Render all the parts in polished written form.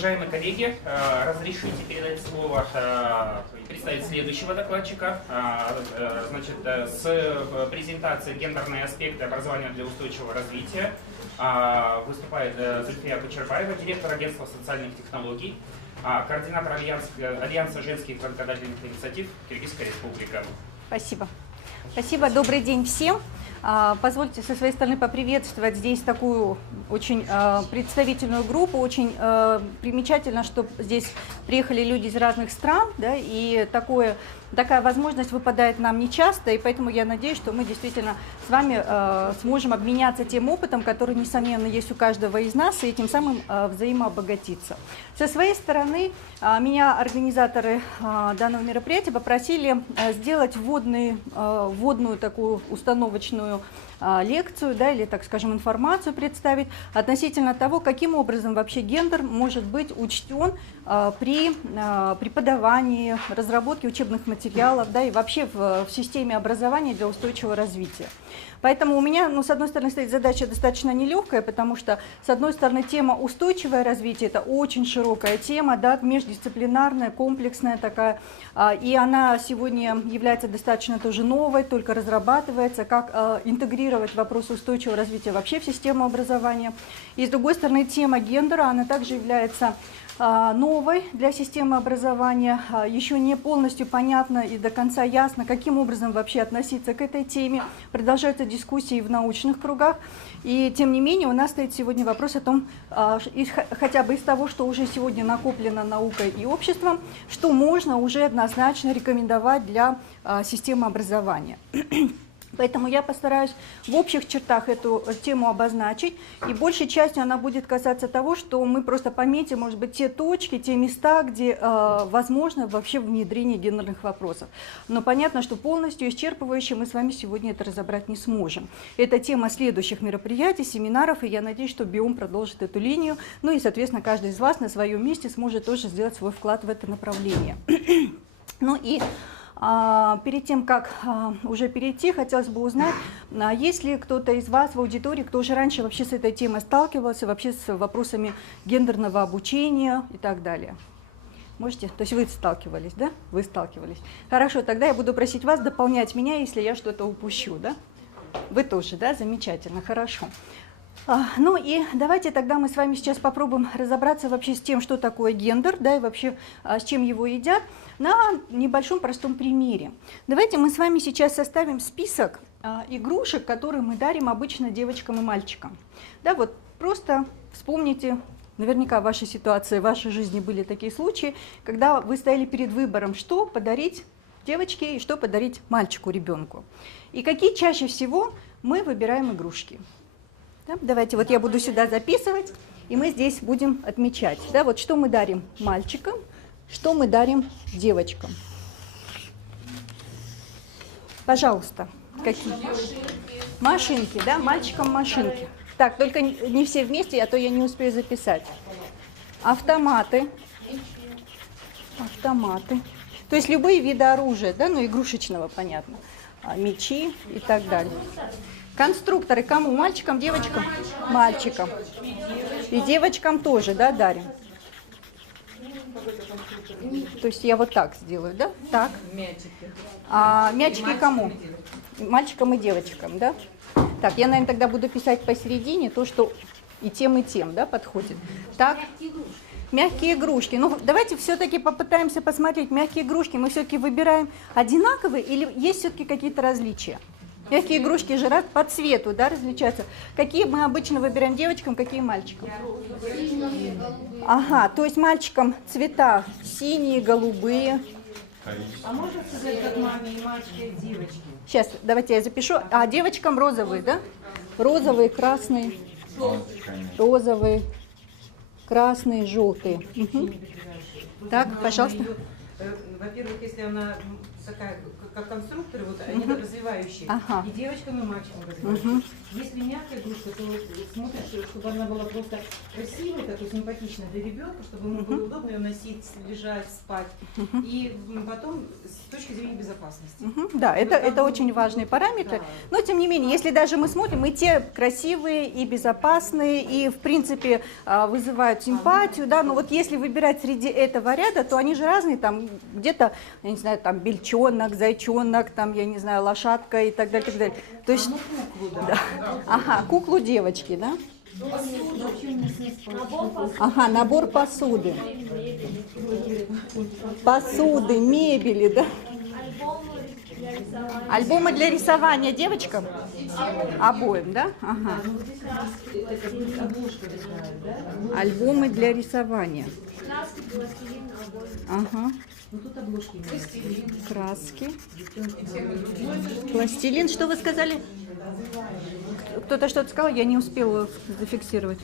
Уважаемые коллеги, разрешите передать слово, представить следующего докладчика. Значит, с презентацией «Гендерные аспекты образования для устойчивого развития» выступает Зульфия Кочербаева, директор агентства социальных технологий, координатор Альянса женских законодательных инициатив Киргизская республика. Спасибо. Спасибо. Добрый день всем. Позвольте со своей стороны поприветствовать здесь такую очень представительную группу. Очень примечательно, что здесь приехали люди из разных стран, да, и такая возможность выпадает нам нечасто, и поэтому я надеюсь, что мы действительно с вами сможем обменяться тем опытом, который, несомненно, есть у каждого из нас, и этим самым взаимообогатиться. Со своей стороны, меня организаторы данного мероприятия попросили сделать вводную такую установочную лекцию, да, или, так скажем, информацию представить относительно того, каким образом вообще гендер может быть учтен при преподавании, разработке учебных материалов, да, и вообще в системе образования для устойчивого развития. Поэтому у меня, с одной стороны, стоит задача достаточно нелегкая, потому что, с одной стороны, тема устойчивое развитие – это очень широкая тема, да, междисциплинарная, комплексная такая, и она сегодня является достаточно тоже новой, только разрабатывается, как интегрировать вопросы устойчивого развития вообще в систему образования. И, с другой стороны, тема гендера, она также является новой для системы образования, еще не полностью понятно и до конца ясно, каким образом вообще относиться к этой теме. Продолжаются дискуссии в научных кругах, и тем не менее у нас стоит сегодня вопрос о том, хотя бы из того, что уже сегодня накоплено наукой и обществом, что можно уже однозначно рекомендовать для системы образования. Поэтому я постараюсь в общих чертах эту тему обозначить, и большей частью она будет касаться того, что мы просто пометим, может быть, те точки, те места, где возможно вообще внедрение гендерных вопросов. Но понятно, что полностью исчерпывающе мы с вами сегодня это разобрать не сможем. Это тема следующих мероприятий, семинаров, и я надеюсь, что БИОМ продолжит эту линию, ну и, соответственно, каждый из вас на своем месте сможет тоже сделать свой вклад в это направление. Ну и перед тем, как уже перейти, хотелось бы узнать, есть ли кто-то из вас в аудитории, кто уже раньше вообще с этой темой сталкивался, вообще с вопросами гендерного обучения и так далее. Можете? То есть вы сталкивались, да? Вы сталкивались. Хорошо, тогда я буду просить вас дополнять меня, если я что-то упущу, да? Вы тоже, да? Замечательно, хорошо. Ну и давайте тогда мы с вами сейчас попробуем разобраться вообще с тем, что такое гендер, да, и вообще с чем его едят, на небольшом простом примере. Давайте мы с вами сейчас составим список игрушек, которые мы дарим обычно девочкам и мальчикам. Да, вот просто вспомните, наверняка в вашей ситуации, в вашей жизни были такие случаи, когда вы стояли перед выбором, что подарить девочке и что подарить мальчику, ребенку. И какие чаще всего мы выбираем игрушки. Да, давайте, вот я буду сюда записывать, и мы здесь будем отмечать, да, вот что мы дарим мальчикам, что мы дарим девочкам. Пожалуйста, какие? Машинки, да, мальчикам машинки. Так, только не все вместе, а то я не успею записать. Автоматы. Автоматы. То есть любые виды оружия, да, ну игрушечного, понятно. Мечи и так далее. Конструкторы кому? Мальчикам, девочкам? Мальчикам. И девочкам тоже, да, дарим? То есть я вот так сделаю, да? Так. Мячики кому? Мальчикам и девочкам, да? Так, я, наверное, тогда буду писать посередине то, что и тем, да, подходит. Так. Мягкие игрушки. Ну, давайте все-таки попытаемся посмотреть. Мягкие игрушки мы все-таки выбираем одинаковые или есть все-таки какие-то различия? Мягкие игрушки же по цвету, да, различаются. Какие мы обычно выбираем девочкам, какие мальчикам? Ага, то есть мальчикам цвета синие, голубые. А можно сказать, как маме и мальчике, и девочки? Сейчас, давайте я запишу. А девочкам розовые, да? Розовые, красные. Розовые, красные, желтые. Угу. Так, пожалуйста. Во-первых, если она такая, как конструктор, вот они развивающие, и девочкам, и мальчикам развивающие. Если мягкая игрушка, то смотришь, чтобы она была просто красивой, такой симпатичной для ребенка, чтобы ему было удобно ее носить, лежать, спать. И потом с точки зрения безопасности. Да, это очень важные параметры. Да. Но тем не менее, если даже мы смотрим, и те красивые, и безопасные, и в принципе вызывают симпатию, да, но вот если выбирать среди этого ряда, то они же разные, там где-то, я не знаю, там бельчонок, зайчонок, там, я не знаю, лошадка и так далее, так далее. То есть, Куклу, да. Ага, куклу девочки, да? Ага, набор посуды. Посуды, мебели, да? Альбомы для рисования девочкам? Обоим, да? Ага. Альбомы для рисования. Ага. Ну тут обложки. Краски. Пластилин. Что вы сказали? Кто-то что-то сказал, я не успела зафиксировать.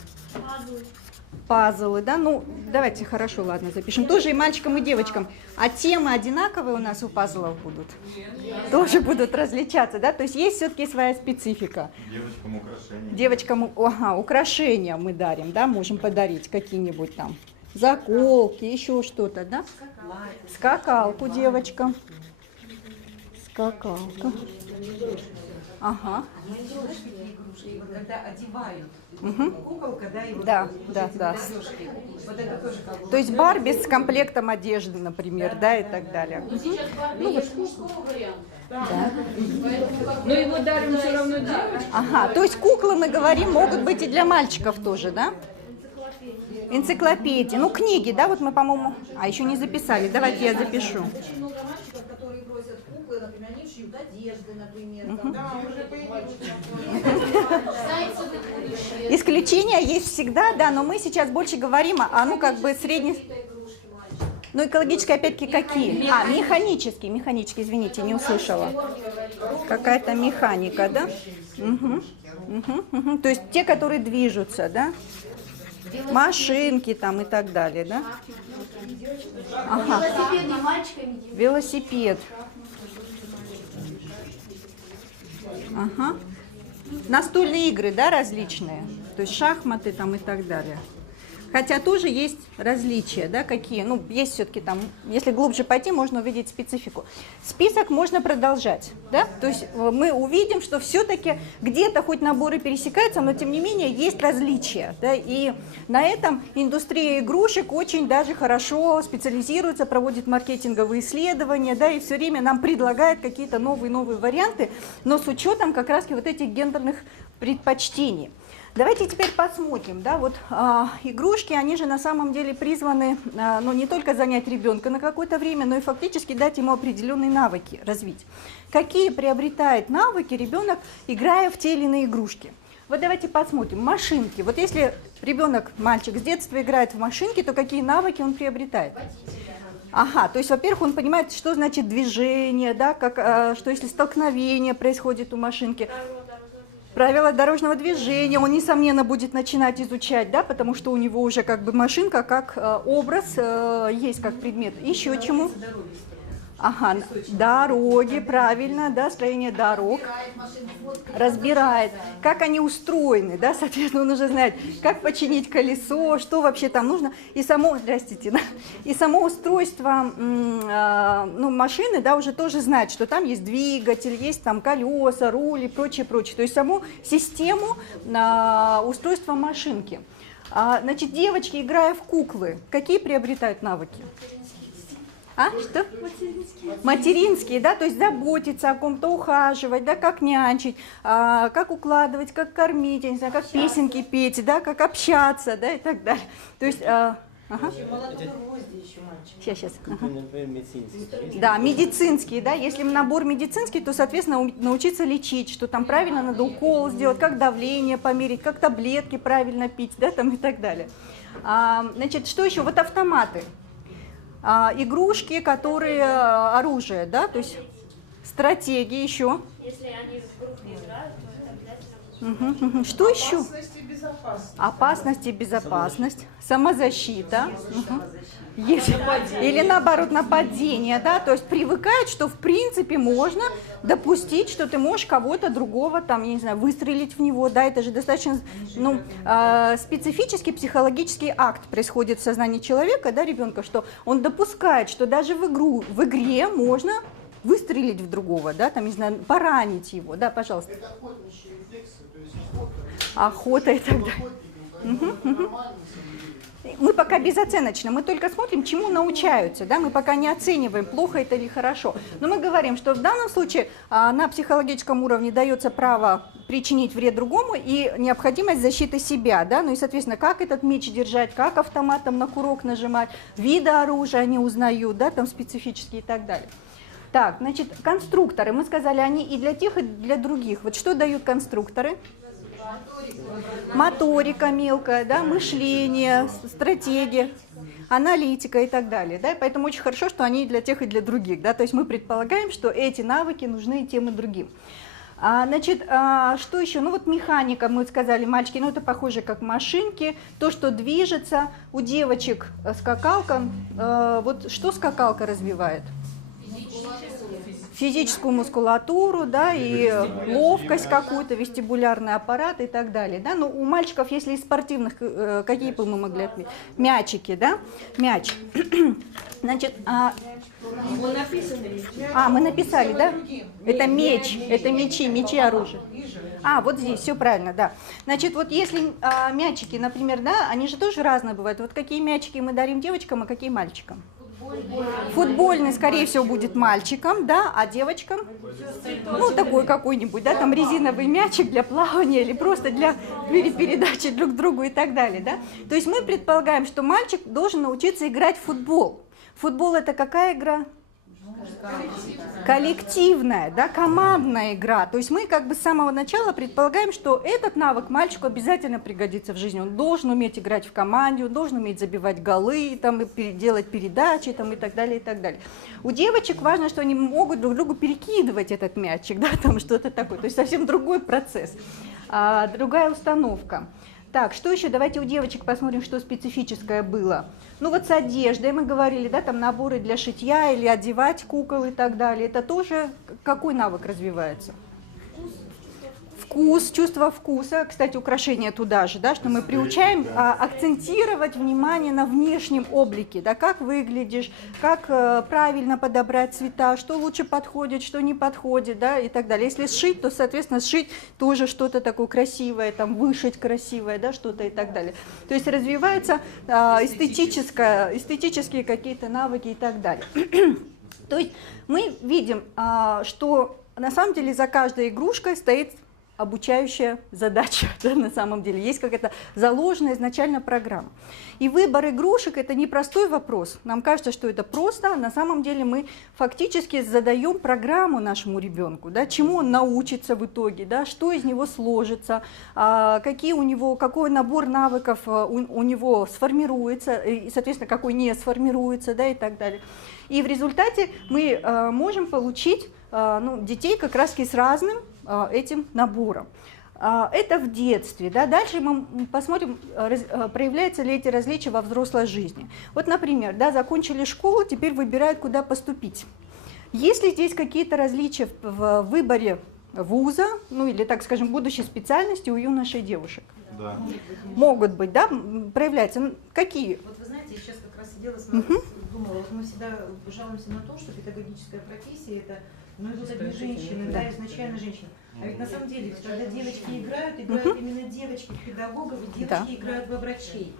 Пазлы, да? Ну, давайте, хорошо, ладно, запишем. Тоже и мальчикам, и девочкам. А темы одинаковые у нас у пазлов будут? Тоже будут различаться, да? То есть есть все-таки своя специфика. Девочкам украшения. Девочкам, ага, украшения мы дарим, да? Можем подарить какие-нибудь там заколки, еще что-то, да? Скакалку девочкам. Скакалка. Ага. Когда одевают кукол, когда его Да, да, да. Вот это тоже как бы. То есть Барби с комплектом одежды, например, да, и так далее. Ну, вот мужского варианта. Да. Но его дарим все равно девочке. Ага, то есть куклы, мы говорим, могут быть и для мальчиков тоже, да? Энциклопедии, ну книги, да, вот мы, по-моему, еще не записали, давайте я запишу. Очень много мальчиков, которые просят куклы, например, они шьют одежды, например. Там, Да, уже появилось. Зайцевые будущее. Исключения есть всегда, да, но мы сейчас больше говорим о, ну, как бы средне... Ну, экологические, опять-таки, какие? А, механические, извините, не услышала. Какая-то механика, да? Угу. То есть те, которые движутся, да? Машинки там и так далее, да? Ага. Велосипед не мальчиками. Велосипед. Ага. Настольные игры, да, различные? То есть шахматы там и так далее. Хотя тоже есть различия, да, какие, ну, есть все-таки там, если глубже пойти, можно увидеть специфику. Список можно продолжать, да, то есть мы увидим, что все-таки где-то хоть наборы пересекаются, но тем не менее есть различия, да, и на этом индустрия игрушек очень даже хорошо специализируется, проводит маркетинговые исследования, да, и все время нам предлагает какие-то новые варианты, но с учетом как раз вот этих гендерных предпочтений. Давайте теперь посмотрим, да, вот игрушки, они же на самом деле призваны, ну, не только занять ребенка на какое-то время, но и фактически дать ему определенные навыки развить. Какие приобретает навыки ребенок, играя в те или иные игрушки? Вот давайте посмотрим. Машинки. Вот если ребенок, мальчик с детства играет в машинки, то какие навыки он приобретает? Ага, то есть, во-первых, он понимает, что значит движение, да, как, что если столкновение происходит у машинки. Правила дорожного движения он, несомненно, будет начинать изучать, да, потому что у него уже как бы машинка как образ есть, как предмет. Еще чему? Ага, дороги, правильно, да, строение дорог. Разбирает, как они устроены, да, соответственно, он уже знает, как починить колесо, что вообще там нужно. И само, здрасте, да, и само устройство ну, машины, да, уже тоже знает, что там есть двигатель, есть там колеса, руль и прочее. То есть саму систему устройства машинки. Значит, девочки, играя в куклы, какие приобретают навыки? А, что? Материнские, да, то есть заботиться о ком-то, ухаживать, да, как нянчить, как укладывать, как кормить, я не знаю, как песенки петь, да, как общаться, да, и так далее. То есть, ага. Сейчас. Ага. Да, медицинские, да, если набор медицинский, то, соответственно, научиться лечить, что там правильно надо укол сделать, как давление померить, как таблетки правильно пить, да, там и так далее. Значит, что еще? Вот автоматы. Игрушки, которые оружие, да, то есть стратегии еще. Если они в группе играют, то это обязательно Что еще? Опасность и безопасность. Опасность и безопасность, самозащита. Или наоборот нападение, да, то есть привыкает, что в принципе можно допустить, что ты можешь кого-то другого, там, я не знаю, выстрелить в него, да, это же достаточно, ну, специфический психологический акт происходит в сознании человека, да, ребенка, что он допускает, что даже в игре можно выстрелить в другого, да, там, не знаю, поранить его, да, пожалуйста. Это охотничьи рефлексы, то есть Охота и так далее. Мы пока безоценочно, мы только смотрим, чему научаются, да, мы пока не оцениваем, плохо это или хорошо. Но мы говорим, что в данном случае на психологическом уровне дается право причинить вред другому и необходимость защиты себя, да, ну и, соответственно, как этот меч держать, как автоматом на курок нажимать, виды оружия они узнают, да, там специфические и так далее. Так, значит, конструкторы, мы сказали, они и для тех, и для других. Вот что дают конструкторы? Моторика мелкая, да, мышление, стратегия, аналитика и так далее. Да? Поэтому очень хорошо, что они и для тех, и для других. Да? То есть мы предполагаем, что эти навыки нужны и тем, и другим. Значит, что еще? Ну вот механика, мы сказали, мальчики, ну это похоже как машинки, то, что движется. У девочек скакалка, вот что скакалка развивает? Физическую мускулатуру, да, и ловкость какую-то, вестибулярный аппарат и так далее, да. Но у мальчиков, если из спортивных, какие бы мы могли отметить? Мячики, да, мяч. Значит, мы написали, да? Это меч, это мечи оружие. Вот здесь все правильно, да. Значит, вот если мячики, например, да, они же тоже разные бывают. Вот какие мячики мы дарим девочкам, а какие мальчикам? Футбольный, скорее всего, будет мальчиком, да, а девочкам, ну, такой какой-нибудь, да, там резиновый мячик для плавания или просто для передачи друг другу и так далее, да. То есть мы предполагаем, что мальчик должен научиться играть в футбол. Футбол – это какая игра? Коллективная, да, командная игра. То есть мы как бы с самого начала предполагаем, что этот навык мальчику обязательно пригодится в жизни. Он должен уметь играть в команде, он должен уметь забивать голы, там, и делать передачи там, и так далее, и так далее. У девочек важно, что они могут друг другу перекидывать этот мячик, да, там что-то такое. То есть совсем другой процесс, другая установка. Так, что еще? Давайте у девочек посмотрим, что специфическое было. Ну вот с одеждой мы говорили, да, там наборы для шитья или одевать кукол и так далее. Это тоже какой навык развивается? Вкус, чувство вкуса. Кстати, украшения туда же, да, что мы приучаем акцентировать внимание на внешнем облике, да, как выглядишь, как правильно подобрать цвета, что лучше подходит, что не подходит, да, и так далее. Если сшить, то, соответственно, сшить тоже что-то такое красивое, там, вышить красивое, да, что-то и так далее. То есть развиваются эстетические какие-то навыки и так далее. То есть мы видим, что на самом деле за каждой игрушкой стоит обучающая задача, да, на самом деле. Есть какая-то заложенная изначально программа. И выбор игрушек – это непростой вопрос. Нам кажется, что это просто, а на самом деле мы фактически задаем программу нашему ребенку, да, чему он научится в итоге, да, что из него сложится, какой набор навыков у него сформируется, и, соответственно, какой не сформируется, да, и так далее. И в результате мы можем получить детей как раз с разным этим набором. Это в детстве. Да? Дальше мы посмотрим, проявляются ли эти различия во взрослой жизни. Вот, например, да, закончили школу, теперь выбирают, куда поступить. Есть ли здесь какие-то различия в выборе вуза, ну или, так скажем, будущей специальности у юношей и девушек? Да. Могут быть, да, проявляются. Какие? Вот вы знаете, я сейчас как раз сидела, думала, вот мы всегда жалуемся на то, что педагогическая профессия это, ну, идут одни женщины, да, изначально женщины. А ведь на самом деле, когда девочки играют именно девочки в педагогов, и девочки играют во врачей.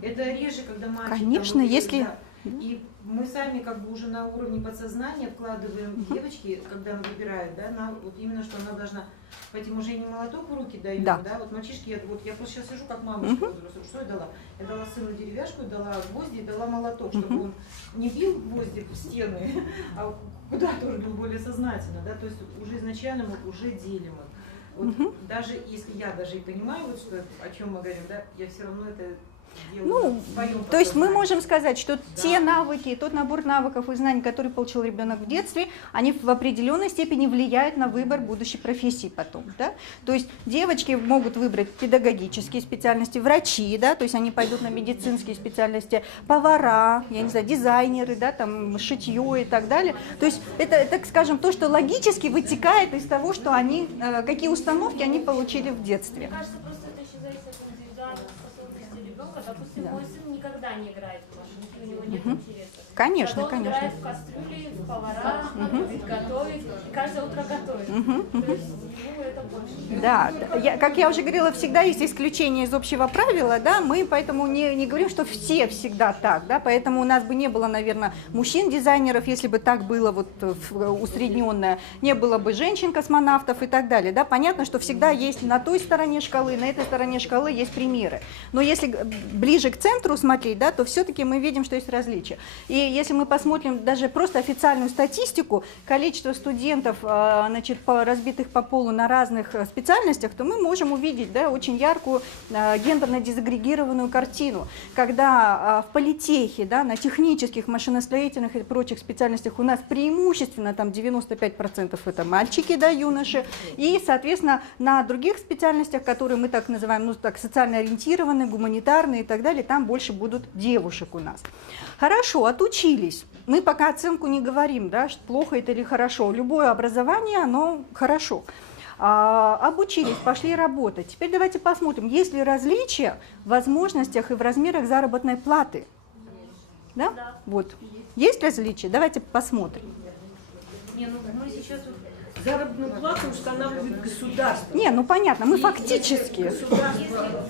Это реже, когда мальчики. Конечно, если... Да. И мы сами как бы уже на уровне подсознания вкладываем девочки, когда мы выбирают, да, вот именно что она должна, поэтому уже не молоток в руки дают, да, вот мальчишки, я просто сейчас сижу как мамочка взрослая, что я дала? Я дала сыну деревяшку, дала гвозди и дала молоток, чтобы он не бил гвозди в стены, а куда-то уже был более сознательно, да, то есть уже изначально мы уже делим их. Вот даже если я даже и понимаю, вот что, о чем мы говорим, да, я все равно это Ну, то есть мы можем сказать, что те навыки, тот набор навыков и знаний, который получил ребенок в детстве, они в определенной степени влияют на выбор будущей профессии потом, да? То есть девочки могут выбрать педагогические специальности, врачи, да, то есть они пойдут на медицинские специальности, повара, я не знаю, дизайнеры, да, там, шитье и так далее. То есть это, так скажем, то, что логически вытекает из того, что они, какие установки они получили в детстве. Мне кажется, просто это еще зависит от индивидуальных способностей ребенка. Допустим, Да. мой сын никогда не играет в машинки, у него нет интереса. Конечно, Зато он конечно. играет в кастрюли, в повара, любит готовить, и каждое утро готовит. То есть ему это больше. Да, как я уже говорила, всегда есть исключение из общего правила, да, мы поэтому не говорим, что все всегда так, да, поэтому у нас бы не было, наверное, мужчин-дизайнеров, если бы так было вот усредненное, не было бы женщин-космонавтов и так далее, да, понятно, что всегда есть на той стороне шкалы, на этой стороне шкалы есть примеры, но если ближе к центру смотреть, да, то все-таки мы видим, что есть различия. И если мы посмотрим даже просто официальную статистику, количество студентов, значит, разбитых по полу на разных специальностях, то мы можем увидеть, да, очень яркую гендерно дезагрегированную картину, когда в политехе, да, на технических, машиностроительных и прочих специальностях у нас преимущественно там 95% это мальчики, да, юноши, и, соответственно, на других специальностях, которые мы так называем, ну, так, социально ориентированные, гуманитарные и так далее, там больше будут девушек у нас. Хорошо, отучились. Мы пока оценку не говорим, да, что плохо это или хорошо. Любое образование, оно хорошо. Обучились, пошли работать. Теперь давайте посмотрим, есть ли различия в возможностях и в размерах заработной платы. Да? Вот. Есть различия? Давайте посмотрим. Не, ну мы сейчас вот заработную плату устанавливает государство. Не, ну понятно, мы фактически. Государство,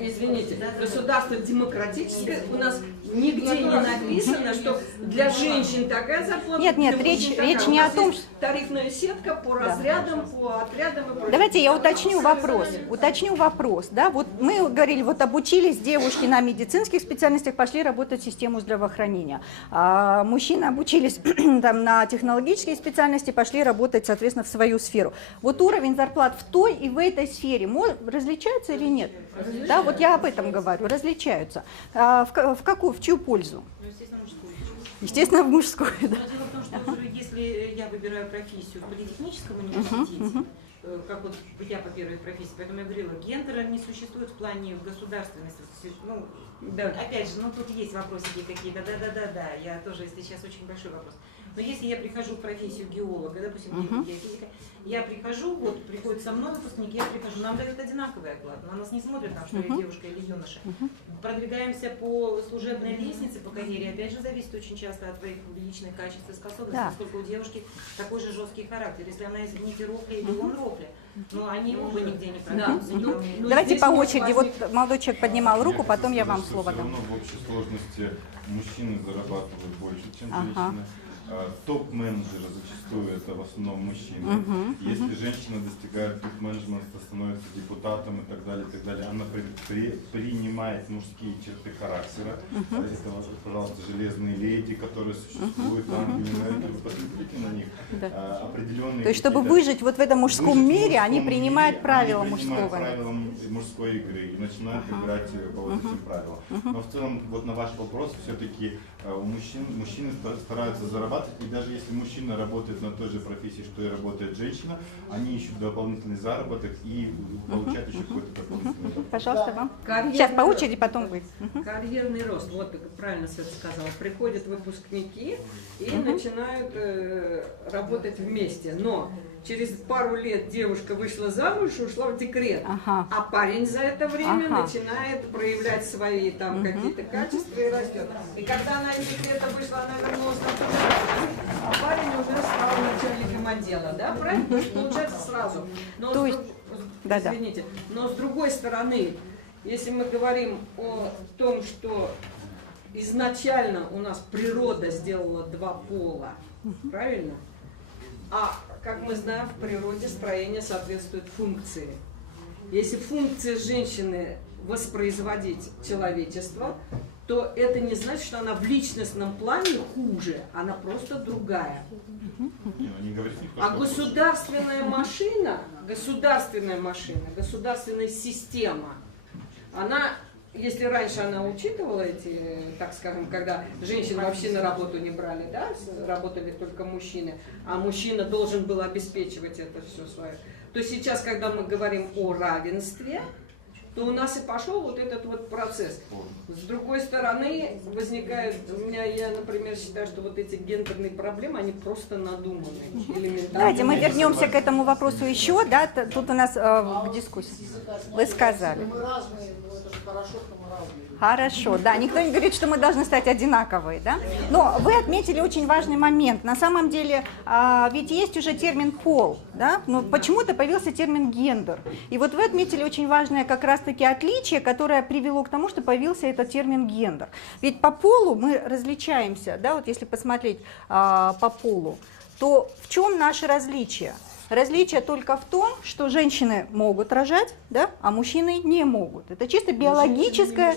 извините, государство демократическое, у нас нигде не написано, что для женщин такая зарплата. Нет, для речь мужчин такая. не У о нас том, есть тарифная сетка по разрядам, по отрядам и прочее. Давайте я уточню вопрос. Да? Вот мы говорили, вот обучились девушки на медицинских специальностях, пошли работать в систему здравоохранения. Мужчины обучились там, на технологические специальности, пошли работать, соответственно, в свою сферу. Вот уровень зарплат в той и в этой сфере различаются или нет? Да, вот я об этом говорю, различаются. В чью пользу? Естественно, в мужскую. Да. Но дело в том, что если я выбираю профессию в политехническом университете, как вот я по первой профессии, поэтому я говорила, гендера не существует в плане государственности. Ну, да. Опять же, ну тут есть вопросики какие-то, да, я тоже, если сейчас очень большой вопрос. Но если я прихожу в профессию геолога, допустим, геофизика, я прихожу, вот приходит со мной выпускник, я прихожу, нам дают одинаковый оклад, на нас не смотрят, там, что я девушка или юноша. Продвигаемся по служебной лестнице, по карьере, опять же, зависит очень часто от твоих личных качеств и способностей, поскольку у девушки такой же жесткий характер. Если она, извините, ропля или он ропля, но они оба нигде не продвинутся. Давайте по очереди. Вот молодой человек поднимал руку, потом я вам слово дам. В общей сложности мужчины зарабатывают больше, чем женщины. Топ-менеджеры зачастую это в основном мужчины. Если женщина достигает топ-менеджмента, становится депутатом и так далее, она принимает мужские черты характера. Это, пожалуйста, железные леди, которые существуют там, вы посмотрите на них. Определенные. То есть, чтобы выжить вот в этом мужском мире, они принимают правила мужского. Правила мужской игры и начинают играть по вот этим правилам. Но в целом, вот на ваш вопрос, все-таки у мужчины стараются зарабатывать, и даже если мужчина работает на той же профессии, что и работает женщина, они ищут дополнительный заработок и получают еще какой-то дополнительный заработок. Пожалуйста, вам. Сейчас по очереди, потом вы. Карьерный рост, вот правильно Света сказала, приходят выпускники и начинают работать вместе, но через пару лет девушка вышла замуж и ушла в декрет, а парень за это время начинает проявлять свои там какие-то качества и растет. И когда она из декрета вышла, она вернулась на ту же работу, а парень уже стал начальником отдела, да, правильно? То есть получается сразу. Но извините, но с другой стороны, если мы говорим о том, что изначально у нас природа сделала два пола, правильно? А, как мы знаем, в природе строение соответствует функции. Если функция женщины воспроизводить человечество, то это не значит, что она в личностном плане хуже, она просто другая. А государственная машина, государственная система, она если раньше она учитывала эти, так скажем, когда женщин вообще на работу не брали, да, работали только мужчины, а мужчина должен был обеспечивать это все свое, то сейчас, когда мы говорим о равенстве, то у нас и пошел вот этот вот процесс. С другой стороны, возникает, я, например, считаю, что вот эти гендерные проблемы, они просто надуманные, элементарные. Давайте мы вернемся к этому вопросу еще, да, тут у нас дискуссия. Вы сказали. Мы разные, но это же хорошо, что мы разные. Хорошо, да, никто не говорит, что мы должны стать одинаковые, да? Но вы отметили очень важный момент. На самом деле, ведь есть уже термин пол, да? Но почему-то появился термин гендер. И вот вы отметили очень важное как раз-таки отличие, которое привело к тому, что появился этот термин гендер. Ведь по полу мы различаемся, да, вот если посмотреть по полу, то в чем наши различия? Различие только в том, что женщины могут рожать, да, а мужчины не могут. Это чисто биологическое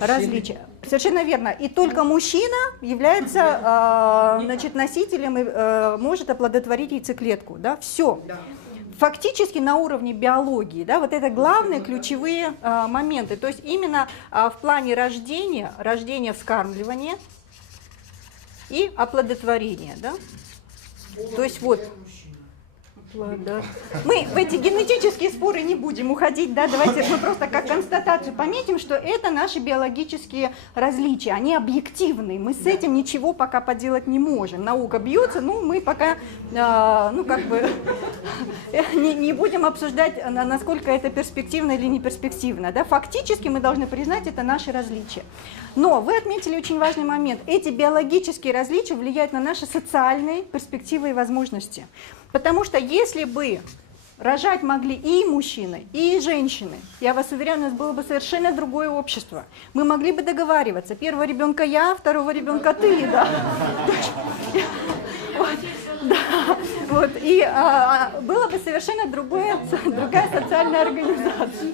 различие. Совершенно верно. И только мужчина является значит, носителем и может оплодотворить яйцеклетку. Да? Все. Фактически на уровне биологии, да, вот это главные ключевые моменты. То есть именно в плане рождения, вскармливания и оплодотворения. Да? То есть вот... Да. Мы в эти генетические споры не будем уходить, да, давайте мы просто как констатацию пометим, что это наши биологические различия, они объективные, мы с этим ничего пока поделать не можем. Наука бьется, ну мы пока, ну как бы, не будем обсуждать, насколько это перспективно или не перспективно, да, фактически мы должны признать, это наши различия. Но вы отметили очень важный момент, эти биологические различия влияют на наши социальные перспективы и возможности. Потому что если бы рожать могли и мужчины, и женщины, я вас уверяю, у нас было бы совершенно другое общество. Мы могли бы договариваться. Первого ребенка я, второго ребенка ты, да. Вот, и была бы совершенно другая социальная организация.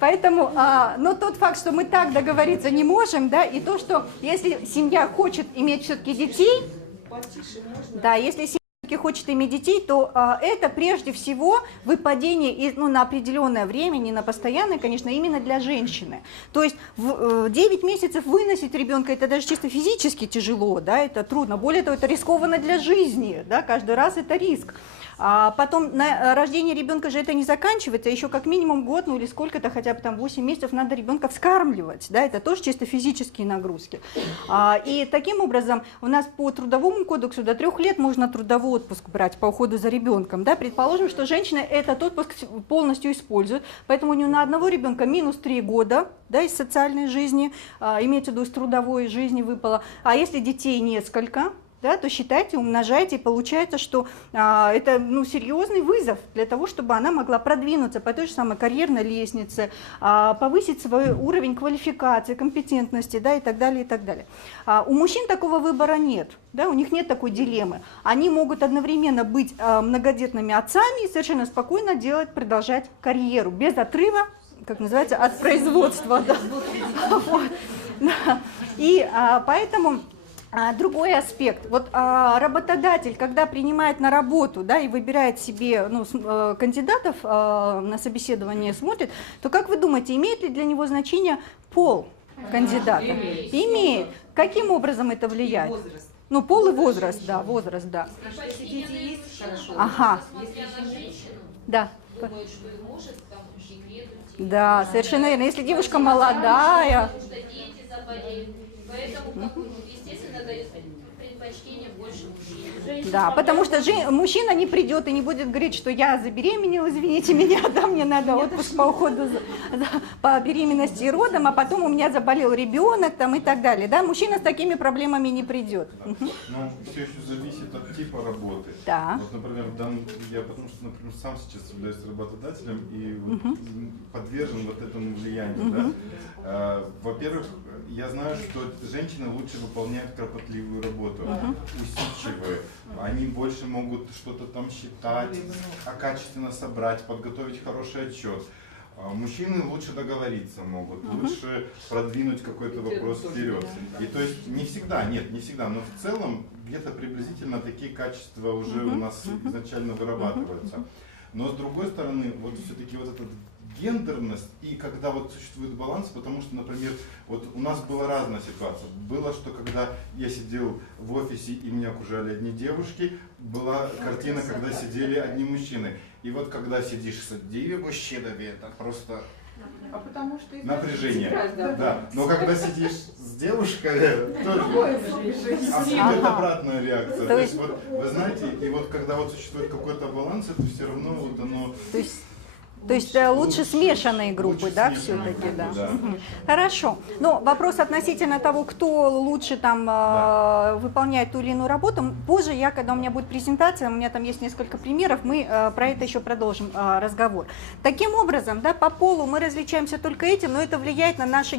Поэтому, но тот факт, что мы так договориться не можем, да, и то, что если семья хочет иметь все-таки детей, да, если семья хочет иметь детей, то это прежде всего выпадение на определенное время, не на постоянное, конечно, именно для женщины. То есть в 9 месяцев выносить ребенка, это даже чисто физически тяжело, да, это трудно. Более того, это рискованно для жизни, да, каждый раз это риск. А потом на рождение ребенка же это не заканчивается, еще как минимум год, ну или сколько-то, хотя бы там 8 месяцев надо ребенка вскармливать, да, это тоже чисто физические нагрузки. И таким образом у нас по трудовому кодексу до 3 лет можно трудовой отпуск брать по уходу за ребенком, да, предположим, что женщина этот отпуск полностью использует, поэтому у нее на одного ребенка минус 3 года, да, из социальной жизни, имеется в виду из трудовой жизни выпало, а если детей несколько, да, то считайте, умножайте, и получается, что это серьезный вызов для того, чтобы она могла продвинуться по той же самой карьерной лестнице, повысить свой уровень квалификации, компетентности, да, и так далее, и так далее. У мужчин такого выбора нет, да, у них нет такой дилеммы. Они могут одновременно быть многодетными отцами и совершенно спокойно продолжать карьеру, без отрыва, как называется, от производства. Да. Вот. Да. И поэтому... Другой аспект. Вот работодатель, когда принимает на работу, да, и выбирает себе кандидатов на собеседование, смотрит, то как вы думаете, имеет ли для него значение пол кандидата? Имеет. Каким образом это влияет? Ну, пол и возраст, да, возраст, да. Если дети есть, хорошо. Ага. Несмотря на женщину, Да. думает, что и может там к декрету идти. Да, совершенно верно. Если девушка молодая. Потому что дети заболеют. Поэтому, естественно, дают предпочтение больше мужчин. Да, потому что мужчина не придет и не будет говорить, что я забеременел, извините меня, да, мне надо отпуск по уходу по беременности и родам, а потом у меня заболел ребенок там, и так далее. Да, мужчина с такими проблемами не придет. Ну, все еще зависит от типа работы. Да. Вот, например, я потому что, например, сам сейчас являюсь работодателем и вот подвержен вот этому влиянию. Да? Во-первых, я знаю, что женщины лучше выполняют кропотливую работу, усидчивые. Они больше могут что-то там считать, качественно собрать, подготовить хороший отчет. Мужчины лучше договориться могут, лучше продвинуть какой-то вопрос вперед. И то есть не всегда, нет, не всегда, но в целом где-то приблизительно такие качества уже у нас изначально вырабатываются. Но с другой стороны, вот все-таки вот эта гендерность, и когда вот существует баланс, потому что, например, вот у нас была разная ситуация. Было, что когда я сидел в офисе и меня окружали одни девушки, была картина, когда сидели одни мужчины. И вот когда сидишь с одними мужчинами, это просто потому что напряжение. Да. Но когда сидишь с девушкой, тоже абсолютно обратная реакция. То есть вот, вы знаете, и вот когда вот существует какой-то баланс, это все равно вот оно... То есть лучше смешанные группы, лучше да, смешанные все-таки, группы, да. да. Мгм. Хорошо. Но вопрос относительно того, кто лучше там выполняет ту или иную работу, позже я, когда у меня будет презентация, у меня там есть несколько примеров, мы про это еще продолжим разговор. Таким образом, да, по полу мы различаемся только этим, но это влияет на наш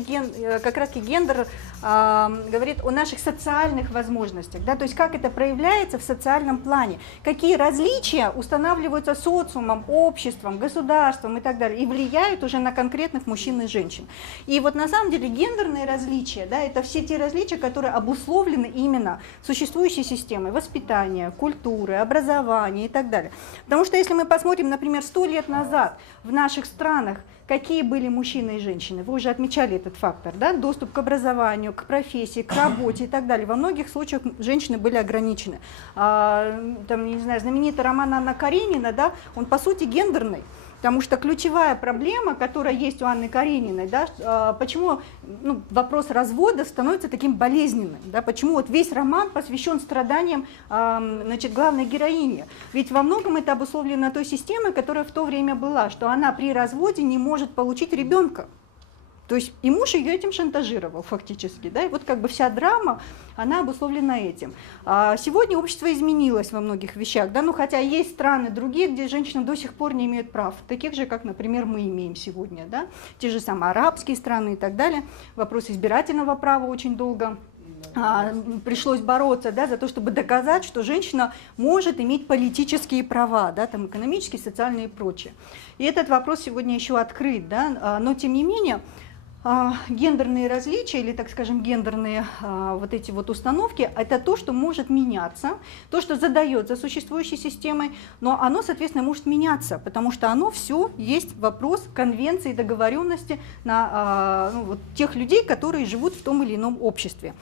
как раз гендер, говорит о наших социальных возможностях, да, то есть как это проявляется в социальном плане, какие различия устанавливаются социумом, обществом, государством и так далее, и влияют уже на конкретных мужчин и женщин. И вот на самом деле гендерные различия, да, это все те различия, которые обусловлены именно существующей системой воспитания, культуры, образования и так далее. Потому что если мы посмотрим, например, 100 лет назад в наших странах, какие были мужчины и женщины, вы уже отмечали этот фактор, да, доступ к образованию, к профессии, к работе и так далее. Во многих случаях женщины были ограничены. Там, не знаю, знаменитый роман Анна Каренина, да, он по сути гендерный. Потому что ключевая проблема, которая есть у Анны Карениной, да, почему вопрос развода становится таким болезненным, да, почему вот весь роман посвящен страданиям главной героини. Ведь во многом это обусловлено той системой, которая в то время была, что она при разводе не может получить ребенка. То есть и муж ее этим шантажировал фактически, да, и вот как бы вся драма, она обусловлена этим. Сегодня общество изменилось во многих вещах, да, ну хотя есть страны другие, где женщины до сих пор не имеют прав, таких же, как, например, мы имеем сегодня, да, те же самые арабские страны и так далее. Вопрос избирательного права очень долго пришлось бороться, да, за то, чтобы доказать, что женщина может иметь политические права, да, там, экономические, социальные и прочее. И этот вопрос сегодня еще открыт, да, но тем не менее гендерные различия или, так скажем, гендерные вот эти вот установки, это то, что может меняться, то, что задается существующей системой, но оно, соответственно, может меняться, потому что оно все есть вопрос конвенции, договоренности на вот тех людей, которые живут в том или ином обществе.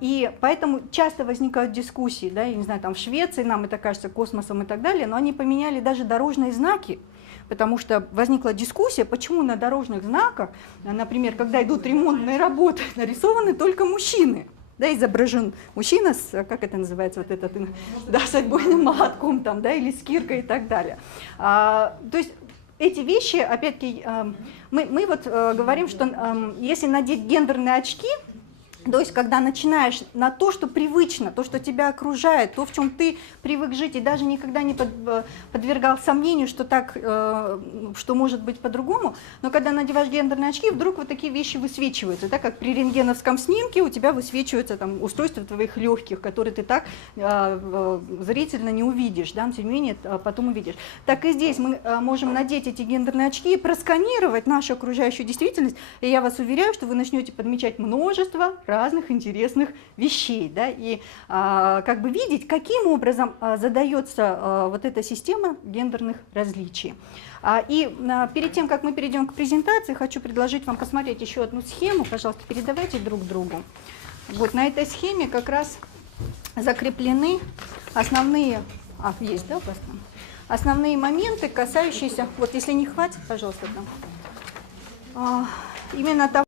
И поэтому часто возникают дискуссии, да, я не знаю, там в Швеции нам это кажется космосом и так далее, но они поменяли даже дорожные знаки, потому что возникла дискуссия, почему на дорожных знаках, например, когда идут ремонтные работы, нарисованы только мужчины. Да, изображен мужчина с, как это называется, вот этот, да, с отбойным молотком там, да, или с киркой и так далее. То есть эти вещи, опять-таки, мы вот говорим, что если надеть гендерные очки, то есть, когда начинаешь на то, что привычно, то, что тебя окружает, то, в чем ты привык жить, и даже никогда не подвергал сомнению, что так, что может быть по-другому, но когда надеваешь гендерные очки, вдруг вот такие вещи высвечиваются, так как при рентгеновском снимке у тебя высвечивается там устройство твоих легких, которые ты так зрительно не увидишь, да, но тем не менее потом увидишь. Так и здесь мы можем надеть эти гендерные очки и просканировать нашу окружающую действительность, и я вас уверяю, что вы начнете подмечать множество разных интересных вещей, да, и как бы видеть, каким образом задается вот эта система гендерных различий. И перед тем, как мы перейдем к презентации, хочу предложить вам посмотреть еще одну схему, пожалуйста, передавайте друг другу. Вот на этой схеме как раз закреплены основные, есть, да, у вас там? Основные моменты, касающиеся, вот если не хватит, пожалуйста, там, именно того.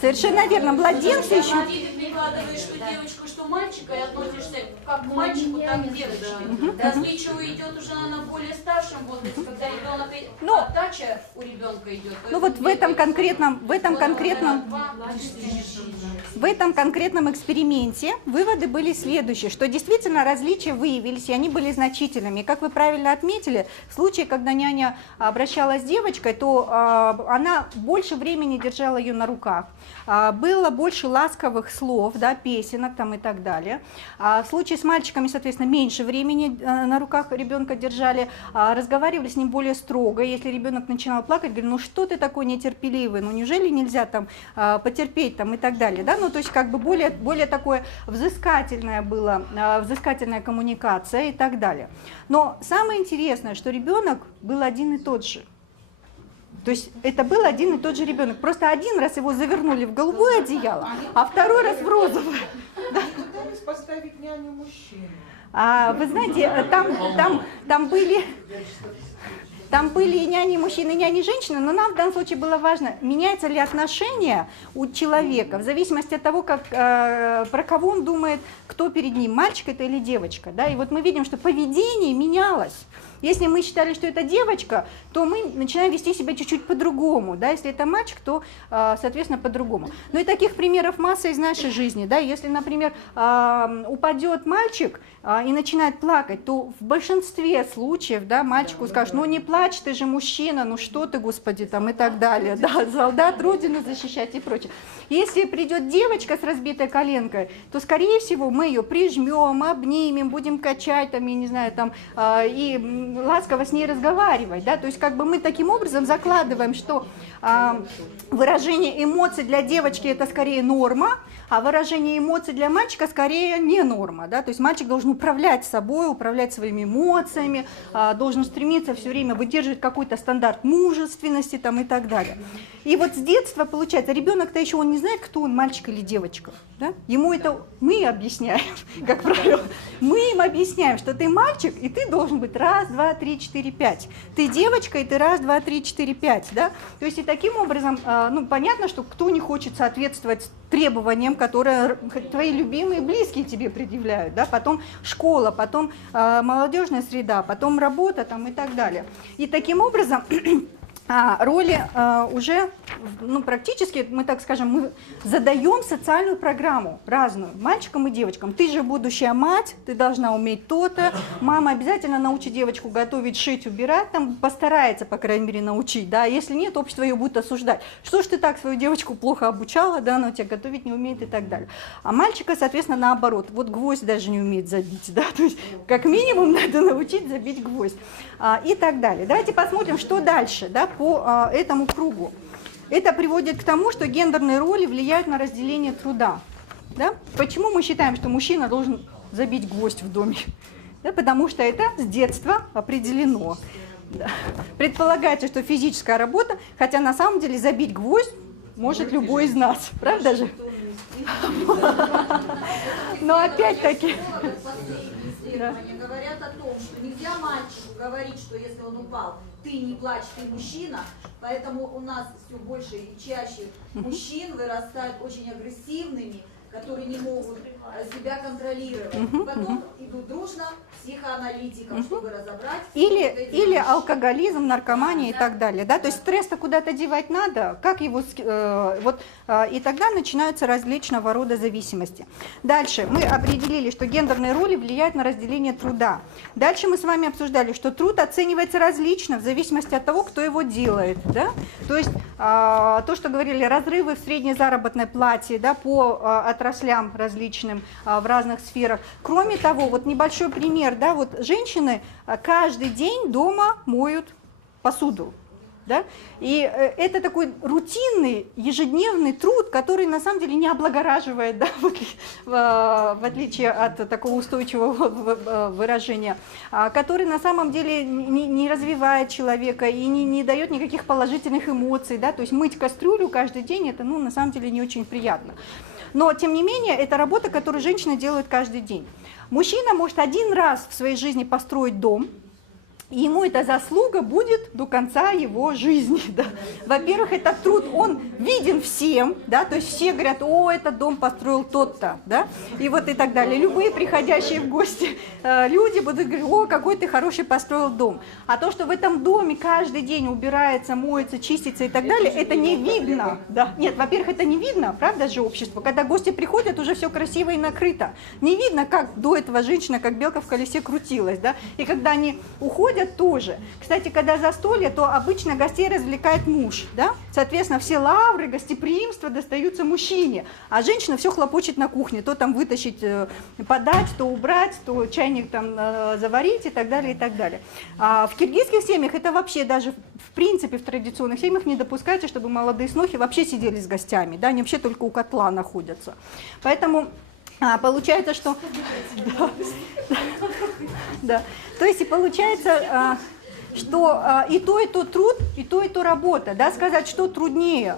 Совершенно верно, младенцы еще. Прикладываешь что девочку, что мальчика, и относишься как к мальчику, так к девочке. Различие идет уже на более старшем возрасте, когда ребенок, отдача у ребенка идет. Ну вот в этом конкретном эксперименте выводы были следующие, что действительно различия выявились, и они были значительными. И как вы правильно отметили, в случае, когда няня обращалась с девочкой, то она больше времени держала ее на руках, было больше ласковых слов, да, песенок там и так так далее. В случае с мальчиками, соответственно, меньше времени на руках ребенка держали, разговаривали с ним более строго. Если ребенок начинал плакать, говорили, ну что ты такой нетерпеливый, ну неужели нельзя там потерпеть там и так далее, да, ну то есть как бы более такое взыскательное было, взыскательная коммуникация и так далее. Но самое интересное, что ребенок был один и тот же. То есть это был один и тот же ребенок. Просто один раз его завернули в голубое одеяло, а второй раз в розовое. Да. Пытались поставить няню мужчину. Вы знаете, там были и няни мужчины, и няни женщины, но нам в данном случае было важно, меняется ли отношение у человека в зависимости от того, про кого он думает, кто перед ним, мальчик это или девочка. Да? И вот мы видим, что поведение менялось. Если мы считали, что это девочка, то мы начинаем вести себя чуть-чуть по-другому. Да? Если это мальчик, то, соответственно, по-другому. Ну и таких примеров масса из нашей жизни. Да? Если, например, упадет мальчик и начинает плакать, то в большинстве случаев, да, мальчику скажут, ну не плачь, ты же мужчина, ну что ты, Господи, там и так далее. Да? Солдат Родину защищать и прочее. Если придет девочка с разбитой коленкой, то, скорее всего, мы ее прижмем, обнимем, будем качать, там, я не знаю, там, и ласково с ней разговаривать, да, то есть как бы мы таким образом закладываем, что выражение эмоций для девочки это скорее норма, а выражение эмоций для мальчика скорее не норма, да, то есть мальчик должен управлять собой, управлять своими эмоциями, должен стремиться все время выдерживать какой-то стандарт мужественности там и так далее. И вот с детства получается, ребенок-то еще он не знает, кто он, мальчик или девочка, да? Ему это мы объясняем, как правило, мы им объясняем, что ты мальчик и ты должен быть раз, два, три, четыре, пять, ты девочка и ты раз, два, три, четыре, пять, да, то есть и таким образом, ну понятно, что кто не хочет соответствовать требованиям, которые твои любимые и близкие тебе предъявляют, да, потом школа, потом молодежная среда, потом работа там и так далее. И таким образом роли уже, ну, практически, мы так скажем, мы задаем социальную программу разную, мальчикам и девочкам. Ты же будущая мать, ты должна уметь то-то, мама обязательно научит девочку готовить, шить, убирать, там, постарается, по крайней мере, научить, да, если нет, общество ее будет осуждать. Что ж ты так свою девочку плохо обучала, да, она у тебя готовить не умеет и так далее. А мальчика, соответственно, наоборот, вот гвоздь даже не умеет забить, да, то есть как минимум надо научить забить гвоздь и так далее. Давайте посмотрим, что дальше, да, по этому кругу. Это приводит к тому, что гендерные роли влияют на разделение труда. Да? Почему мы считаем, что мужчина должен забить гвоздь в доме? Да, потому что это с детства определено. Да. Предполагается, что физическая работа, хотя на самом деле забить гвоздь может любой из нас. Правда же? Но опять-таки... Исследования говорят о том, что нельзя мальчику говорить, что если он упал, ты не плачь, ты мужчина, поэтому у нас все больше и чаще мужчин вырастают очень агрессивными, которые не могут себя контролировать. Потом идут дружно к психоаналитикам, чтобы разобрать. Или алкоголизм, наркомания и так далее. Да? То есть стресс-то куда-то девать надо, как его, и тогда начинаются различного рода зависимости. Дальше мы определили, что гендерные роли влияют на разделение труда. Дальше мы с вами обсуждали, что труд оценивается различно в зависимости от того, кто его делает. Да? То есть то, что говорили, разрывы в средней заработной плате, да, по отраслям различным в разных сферах. Кроме того, вот небольшой пример, да, вот женщины каждый день дома моют посуду. Да? И это такой рутинный, ежедневный труд, который на самом деле не облагораживает, да, в отличие от такого устойчивого выражения, который на самом деле не развивает человека и не дает никаких положительных эмоций. Да? То есть мыть кастрюлю каждый день, это, ну, на самом деле не очень приятно. Но, тем не менее, это работа, которую женщины делают каждый день. Мужчина может один раз в своей жизни построить дом, и ему эта заслуга будет до конца его жизни. Да. Во-первых, этот труд, он виден всем, да, то есть все говорят, о, этот дом построил тот-то, да, и вот и так далее. Любые приходящие в гости люди будут говорить, о, какой ты хороший построил дом. А то, что в этом доме каждый день убирается, моется, чистится и так далее, это не видно. Да. Нет, во-первых, это не видно, правда же, общество. Когда гости приходят, уже все красиво и накрыто. Не видно, как до этого женщина, как белка в колесе крутилась, да, и когда они уходят, приходят, тоже. Кстати, когда застолье, то обычно гостей развлекает муж, да? Соответственно, все лавры, гостеприимство достаются мужчине, а женщина все хлопочет на кухне, то там вытащить, подать, то убрать, то чайник там заварить и так далее, и так далее. А в киргизских семьях это вообще даже в принципе в традиционных семьях не допускается, чтобы молодые снохи вообще сидели с гостями, да, они вообще только у котла находятся. Поэтому получается, что... Да. То есть и получается, что и то труд, и то работа, да, сказать, что труднее,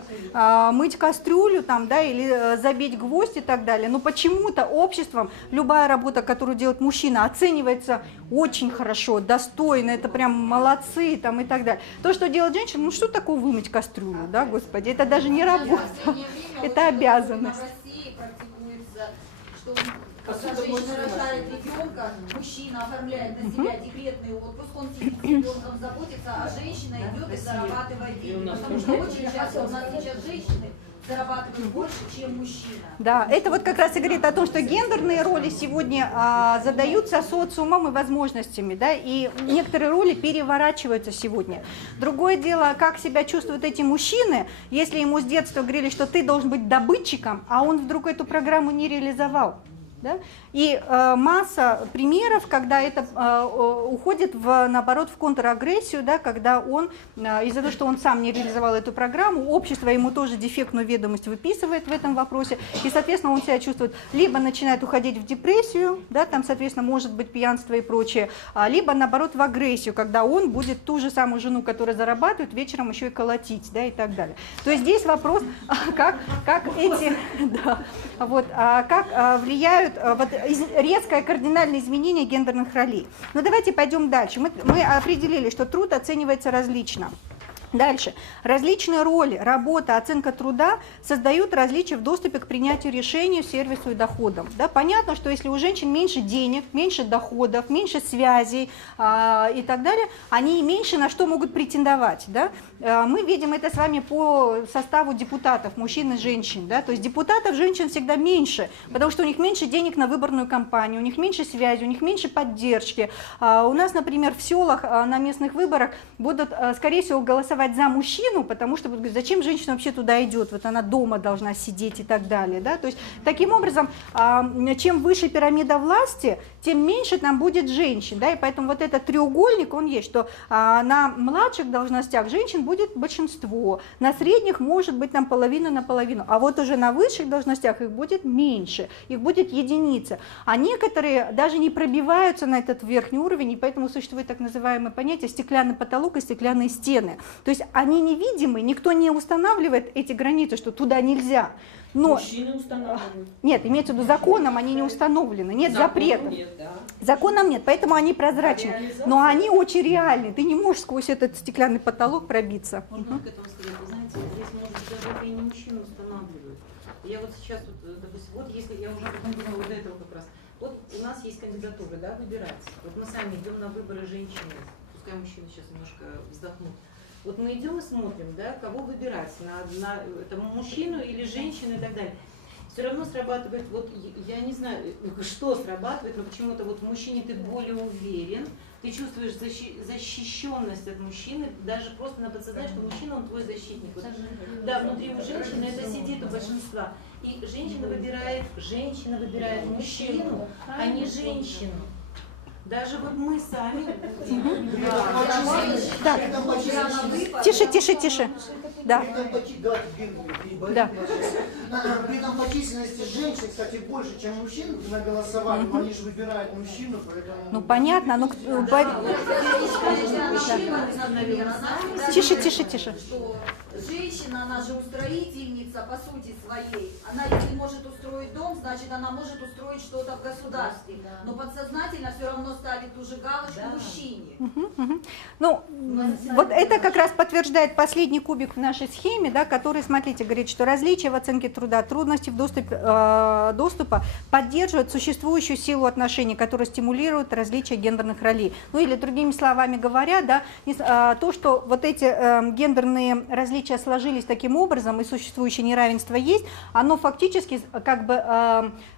мыть кастрюлю там, да, или забить гвоздь и так далее, но почему-то обществом любая работа, которую делает мужчина, оценивается очень хорошо, достойно, это прям молодцы там и так далее. То, что делает женщина, ну что такое вымыть кастрюлю, да, господи, это даже не работа, это обязанность. Когда женщина рожает ребенка, мужчина оформляет на себя декретный отпуск, он сидит с ребенком, заботится, а женщина идет и зарабатывает деньги. Потому что очень часто у нас сейчас женщины зарабатывают больше, чем мужчина. Да, это вот как раз и говорит о том, что гендерные роли сегодня задаются социумом и возможностями, да, и некоторые роли переворачиваются сегодня. Другое дело, как себя чувствуют эти мужчины, если ему с детства говорили, что ты должен быть добытчиком, а он вдруг эту программу не реализовал. Да? И масса примеров, когда это уходит наоборот в контрагрессию, да, когда он из-за того, что он сам не реализовал эту программу, общество ему тоже дефектную ведомость выписывает в этом вопросе, и, соответственно, он себя чувствует, либо начинает уходить в депрессию, да, там, соответственно, может быть пьянство и прочее, либо, наоборот, в агрессию, когда он будет ту же самую жену, которая зарабатывает, вечером еще и колотить, да, и так далее. То есть здесь вопрос, как эти, да, вот, как влияют вот, резкое кардинальное изменение гендерных ролей. Но давайте пойдем дальше. Мы определили, что труд оценивается различно. Дальше. Различные роли, работа, оценка труда создают различия в доступе к принятию решений, сервису и доходам. Да, понятно, что если у женщин меньше денег, меньше доходов, меньше связей и так далее, они меньше на что могут претендовать. Да? Мы видим это с вами по составу депутатов, мужчин и женщин. Да? То есть депутатов женщин всегда меньше, потому что у них меньше денег на выборную кампанию, у них меньше связи, у них меньше поддержки. У нас, например, в селах на местных выборах будут, скорее всего, голосовать за мужчину, потому что говорят, зачем женщина вообще туда идет, вот она дома должна сидеть и так далее. Да? То есть таким образом, чем выше пирамида власти, тем меньше там будет женщин. Да? И поэтому вот этот треугольник, он есть, что на младших должностях женщин будет большинство, на средних может быть там половина на половину, а вот уже на высших должностях их будет меньше, их будет единица. А некоторые даже не пробиваются на этот верхний уровень, и поэтому существует так называемое понятие стеклянный потолок и стеклянные стены. То есть они невидимы, никто не устанавливает эти границы, что туда нельзя. Но... Мужчины устанавливают. Нет, имеется в виду законом они не установлены, нет запретов. Нет, да. Законом нет, поэтому они прозрачны. Но они очень реальны, ты не можешь сквозь этот стеклянный потолок пробиться. Можно к этому сказать? Вы знаете, здесь, может быть, даже это и не мужчины устанавливают. Я вот сейчас, вот, допустим, вот если я уже думала вот до этого как раз, вот у нас есть кандидатуры, да, выбирать. Вот мы сами идем на выборы женщины, пускай мужчины сейчас немножко вздохнут. Вот мы идем и смотрим, да, кого выбирать, на это, мужчину или женщину и так далее. Все равно срабатывает, вот я не знаю, что срабатывает, но почему-то вот в мужчине ты более уверен, ты чувствуешь защищенность от мужчины, даже просто на подсознании, что мужчина, он твой защитник. Вот, да, внутри у женщины это сидит у большинства. И женщина выбирает мужчину, а не женщину. Даже вот мы сами. Да. Тише. Да. Да. При этом по численности женщин, кстати, больше, чем мужчин на голосовании, но они же выбирают мужчину, поэтому... Ну понятно, но... Тише. Женщина, она же устроительница по сути своей. Она, если может устроить дом, значит, она может устроить что-то в государстве. Но подсознательно все равно ставит ту же галочку мужчине. Ну, вот это как раз подтверждает последний кубик в нашей схеме, да, который, смотрите, говорит, что различия в оценке труда, трудности в доступа поддерживают существующую силу отношений, которые стимулируют различия гендерных ролей. Ну или другими словами говоря, да, то, что вот эти гендерные различия сложились таким образом и существующее неравенство есть, оно фактически как бы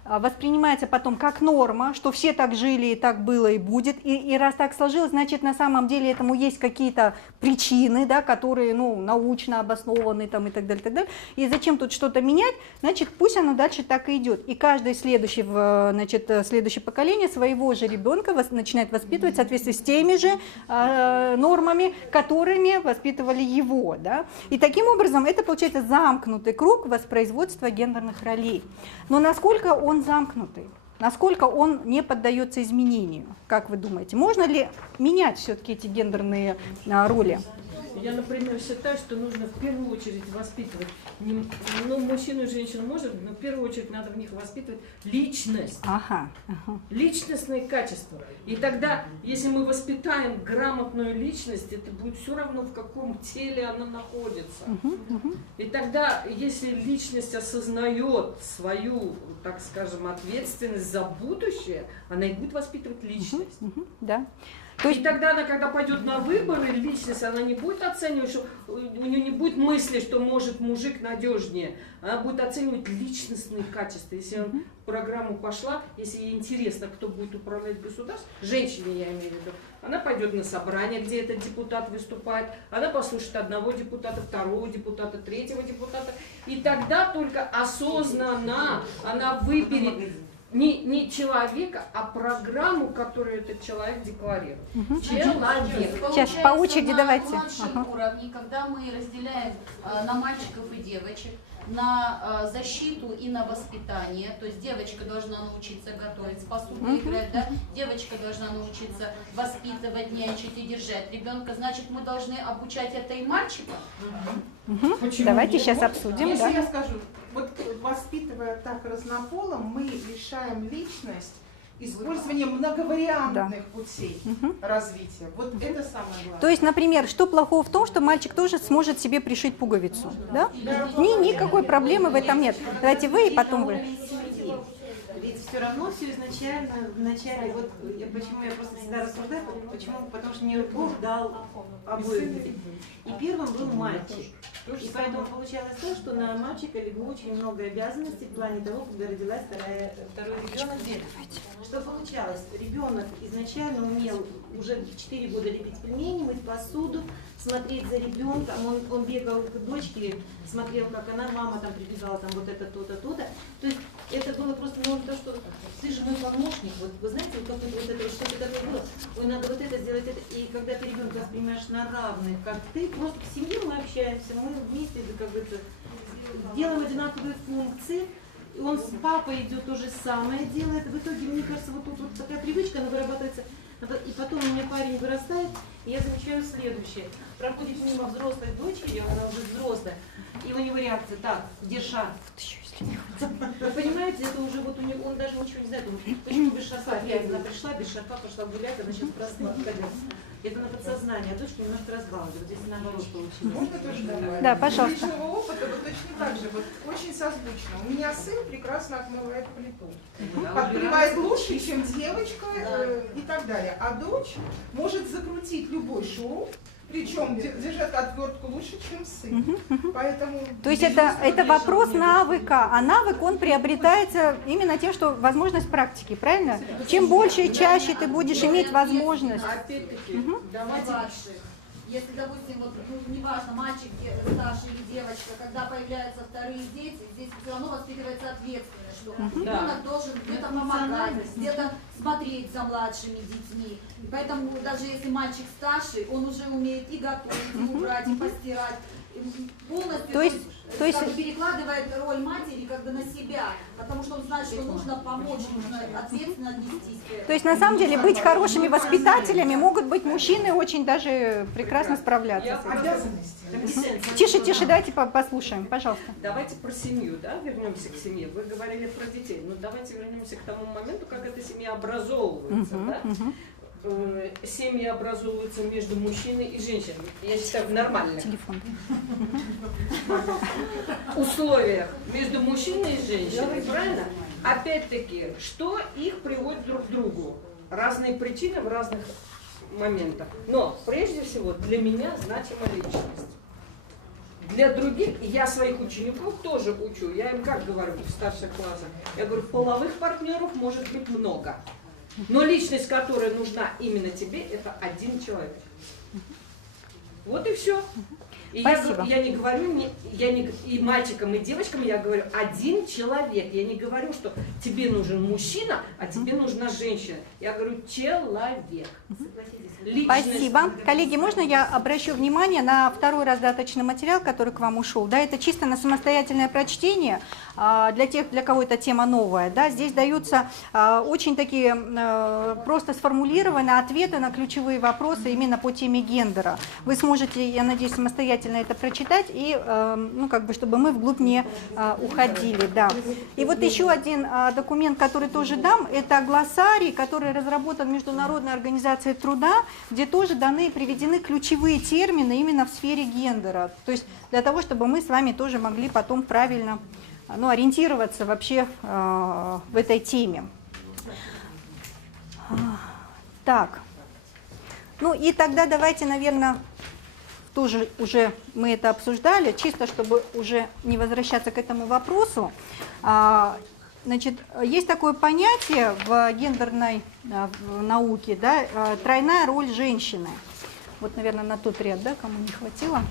воспринимается потом как норма, что все так жили и так было и будет, и раз так сложилось, значит значит, на самом деле этому есть какие-то причины, да, которые, ну, научно обоснованы там, и так далее, и так далее. И зачем тут что-то менять? Значит, пусть оно дальше так и идет. И каждое следующее, значит, следующее поколение своего же ребенка начинает воспитывать в соответствии с теми же нормами, которыми воспитывали его. Да? И таким образом это получается замкнутый круг воспроизводства гендерных ролей. Но насколько он замкнутый? Насколько он не поддается изменению? Как вы думаете, можно ли менять все-таки эти гендерные роли? Я, например, считаю, что нужно в первую очередь воспитывать, ну, мужчину и женщину может, но в первую очередь надо в них воспитывать личность, личностные качества. И тогда, если мы воспитаем грамотную личность, это будет все равно, в каком теле она находится. И тогда, если личность осознает свою, так скажем, ответственность за будущее, она и будет воспитывать личность. Да. То есть, и тогда она, когда пойдет на выборы, личность, она не будет оценивать, что у нее не будет мысли, что может мужик надежнее. Она будет оценивать личностные качества. Если она в программу пошла, если ей интересно, кто будет управлять государством, женщине я имею в виду, она пойдет на собрание, где этот депутат выступает, она послушает одного депутата, второго депутата, третьего депутата. И тогда только осознанно она выберет не человека, а программу, которую этот человек декларирует. Человек. Сейчас по очереди давайте. На младшем уровне, когда мы разделяем на мальчиков и девочек, на защиту и на воспитание, то есть девочка должна научиться готовить, посуду играть, да? Девочка должна научиться воспитывать, нянчить и держать ребенка, значит, мы должны обучать это и мальчика. Давайте сейчас обсудим. Если Да? я скажу, вот воспитывая так разнополом, мы лишаем личность использованием многовариантных путей развития. Вот это самое главное. То есть, например, что плохого в том, что мальчик тоже сможет себе пришить пуговицу? Да? Никакой проблемы в этом нет. Давайте вы и потом вы. Ведь все равно все изначально, в начале, вот почему я просто всегда рассуждаю, почему? Потому что мне Бог дал обоих детей. И первым был мальчик. И поэтому получалось то, что на мальчика легло очень много обязанностей в плане того, когда родилась второй ребенок. Что получалось? Ребенок изначально умел уже в 4 года лепить пельмени, мыть посуду, смотреть за ребенком. Он бегал к дочке, смотрел, как она, мама там прибегала, там вот это, то-то, то-то. То есть это было просто то, что ты же мой помощник. Вот вы знаете, вот это вот что-то такое было. Ой, надо вот это сделать, это. И когда ты ребенка воспринимаешь на равных, как ты, просто в семье мы общаемся, мы вместе, как бы, делаем одинаковые функции. И он с папой идет то же самое делает. В итоге, мне кажется, вот тут вот такая привычка, она вырабатывается. И потом у меня парень вырастает, и я замечаю следующее. Проходит мимо взрослой дочери, она уже взрослая, и у него реакция: так, где шарф? Вы понимаете, это уже вот у него, он даже ничего не знает, он почему без шарфа? Она пришла без шарфа, пошла гулять, она сейчас проснулась. Это на подсознание, а дочка немножко разбалована. Вот здесь наоборот получилось. Можно тоже добавить? Да, пожалуйста. Личного опыта вот точно так же, вот очень созвучно. У меня сын прекрасно отмывает плиту. Отмывает лучше, чем девочка и так далее. А дочь может закрутить любой шоу, причем держать отвертку лучше, чем сын. Поэтому То есть это вопрос навыка, а навык он приобретается именно тем, что возможность практики, правильно? Чем больше и чаще ты будешь иметь возможность. Если, допустим, вот, ну, неважно, мальчик, старший или девочка, когда появляются вторые дети, здесь все равно воспитывается ответственность, что ребенок должен где-то помогать, где-то смотреть за младшими детьми. И поэтому даже если мальчик старший, он уже умеет и готовить, и убрать, и постирать. Полностью То есть как бы перекладывает роль матери как бы на себя, потому что он знает, что нужно помочь, нужно ответственно отнестись к этому. То есть на самом деле быть хорошими воспитателями могут быть мужчины очень даже прекрасно справляться с этим. Тише, тише, давайте послушаем, пожалуйста. Давайте про семью, да, вернемся к семье. Вы говорили про детей, но давайте вернемся к тому моменту, как эта семья образовывается, да? Семьи образовываются между мужчиной и женщиной. Я считаю, в нормальных условиях между мужчиной и женщиной, правильно? Опять-таки, что их приводит друг к другу? Разные причины в разных моментах. Но, прежде всего, для меня значима личность. Для других, я своих учеников тоже учу. Я им как говорю в старших классах? Я говорю, половых партнеров может быть много. Но личность, которая нужна именно тебе, это один человек. Вот и все. И я не говорю, и мальчикам, и девочкам я говорю, один человек. Я не говорю, что тебе нужен мужчина, а тебе нужна женщина. Я говорю, человек. Личность. Спасибо. Коллеги, можно я обращу внимание на второй раздаточный материал, который к вам ушел? Да, это чисто на самостоятельное прочтение. Для тех, для кого эта тема новая. Да, здесь даются очень такие просто сформулированные ответы на ключевые вопросы именно по теме гендера. Вы сможете, я надеюсь, самостоятельно это прочитать, и, ну, как бы, чтобы мы вглубь не уходили. Да. И вот еще один документ, который тоже дам, это глоссарий, который разработан Международной организацией труда, где тоже даны и приведены ключевые термины именно в сфере гендера. То есть для того, чтобы мы с вами тоже могли потом правильно, ну, ориентироваться вообще в этой теме. Так, ну и тогда давайте, наверное, тоже уже мы это обсуждали, чисто чтобы уже не возвращаться к этому вопросу. Значит, есть такое понятие в гендерной науке, да, тройная роль женщины. Вот, наверное, на тот ряд, да, кому не хватило.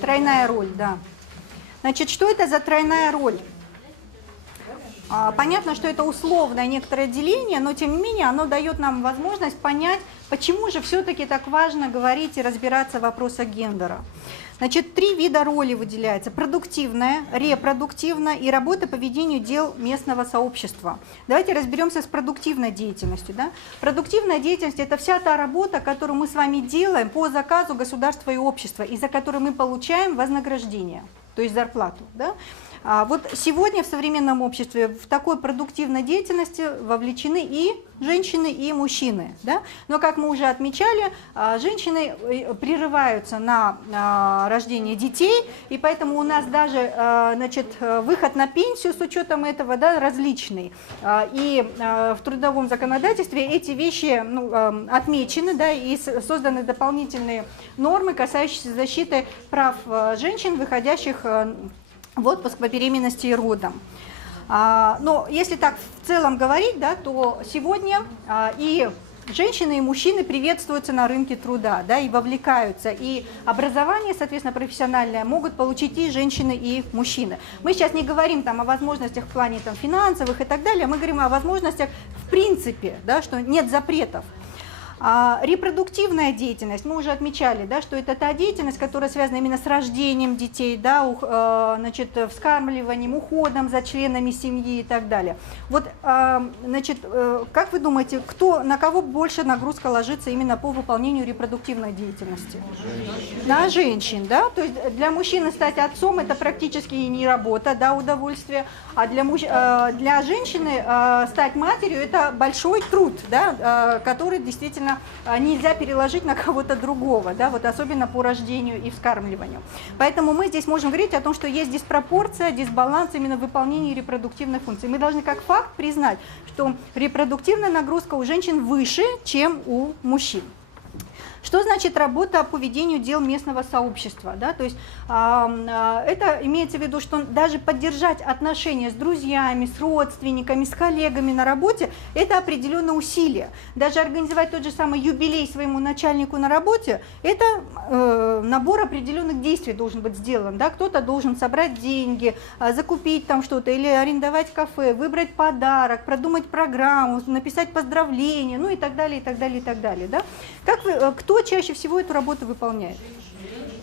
Тройная роль, да. Значит, что это за тройная роль? Понятно, что это условное некоторое деление, но тем не менее оно дает нам возможность понять, почему же все-таки так важно говорить и разбираться в вопросах гендера. Значит, 3 вида роли выделяются: продуктивная, репродуктивная и работа по ведению дел местного сообщества. Давайте разберемся с продуктивной деятельностью. Да? Продуктивная деятельность – это вся та работа, которую мы с вами делаем по заказу государства и общества, и за которую мы получаем вознаграждение, то есть зарплату. Да? Вот сегодня в современном обществе в такой продуктивной деятельности вовлечены и женщины, и мужчины. Да? Но, как мы уже отмечали, женщины прерываются на рождение детей, и поэтому у нас даже, значит, выход на пенсию с учетом этого, да, различный. И в трудовом законодательстве эти вещи, ну, отмечены, да, и созданы дополнительные нормы, касающиеся защиты прав женщин, выходящих в отпуск по беременности и родам. Но если так в целом говорить, да, то сегодня и женщины, и мужчины приветствуются на рынке труда, да, и вовлекаются. И образование, соответственно, профессиональное могут получить и женщины, и мужчины. Мы сейчас не говорим там о возможностях в плане там финансовых и так далее, мы говорим о возможностях в принципе, да, что нет запретов. Репродуктивная деятельность, мы уже отмечали, да, что это та деятельность, которая связана именно с рождением детей, да, значит, вскармливанием, уходом за членами семьи и так далее. Вот, значит, как вы думаете, на кого больше нагрузка ложится именно по выполнению репродуктивной деятельности? На женщин, да, то есть для мужчины стать отцом это практически не работа, да, удовольствие, а для женщины стать матерью это большой труд, да, который действительно нельзя переложить на кого-то другого, да, вот особенно по рождению и вскармливанию. Поэтому мы здесь можем говорить о том, что есть диспропорция, дисбаланс именно в выполнении репродуктивной функции. Мы должны как факт признать, что репродуктивная нагрузка у женщин выше, чем у мужчин. Что значит работа по ведению дел местного сообщества? Да? То есть это имеется в виду, что даже поддержать отношения с друзьями, с родственниками, с коллегами на работе – это определенное усилие. Даже организовать тот же самый юбилей своему начальнику на работе – это набор определенных действий должен быть сделан. Да? Кто-то должен собрать деньги, закупить там что-то или арендовать кафе, выбрать подарок, продумать программу, написать поздравления, ну и так далее, и так далее, и так далее. Да? Кто чаще всего эту работу выполняет?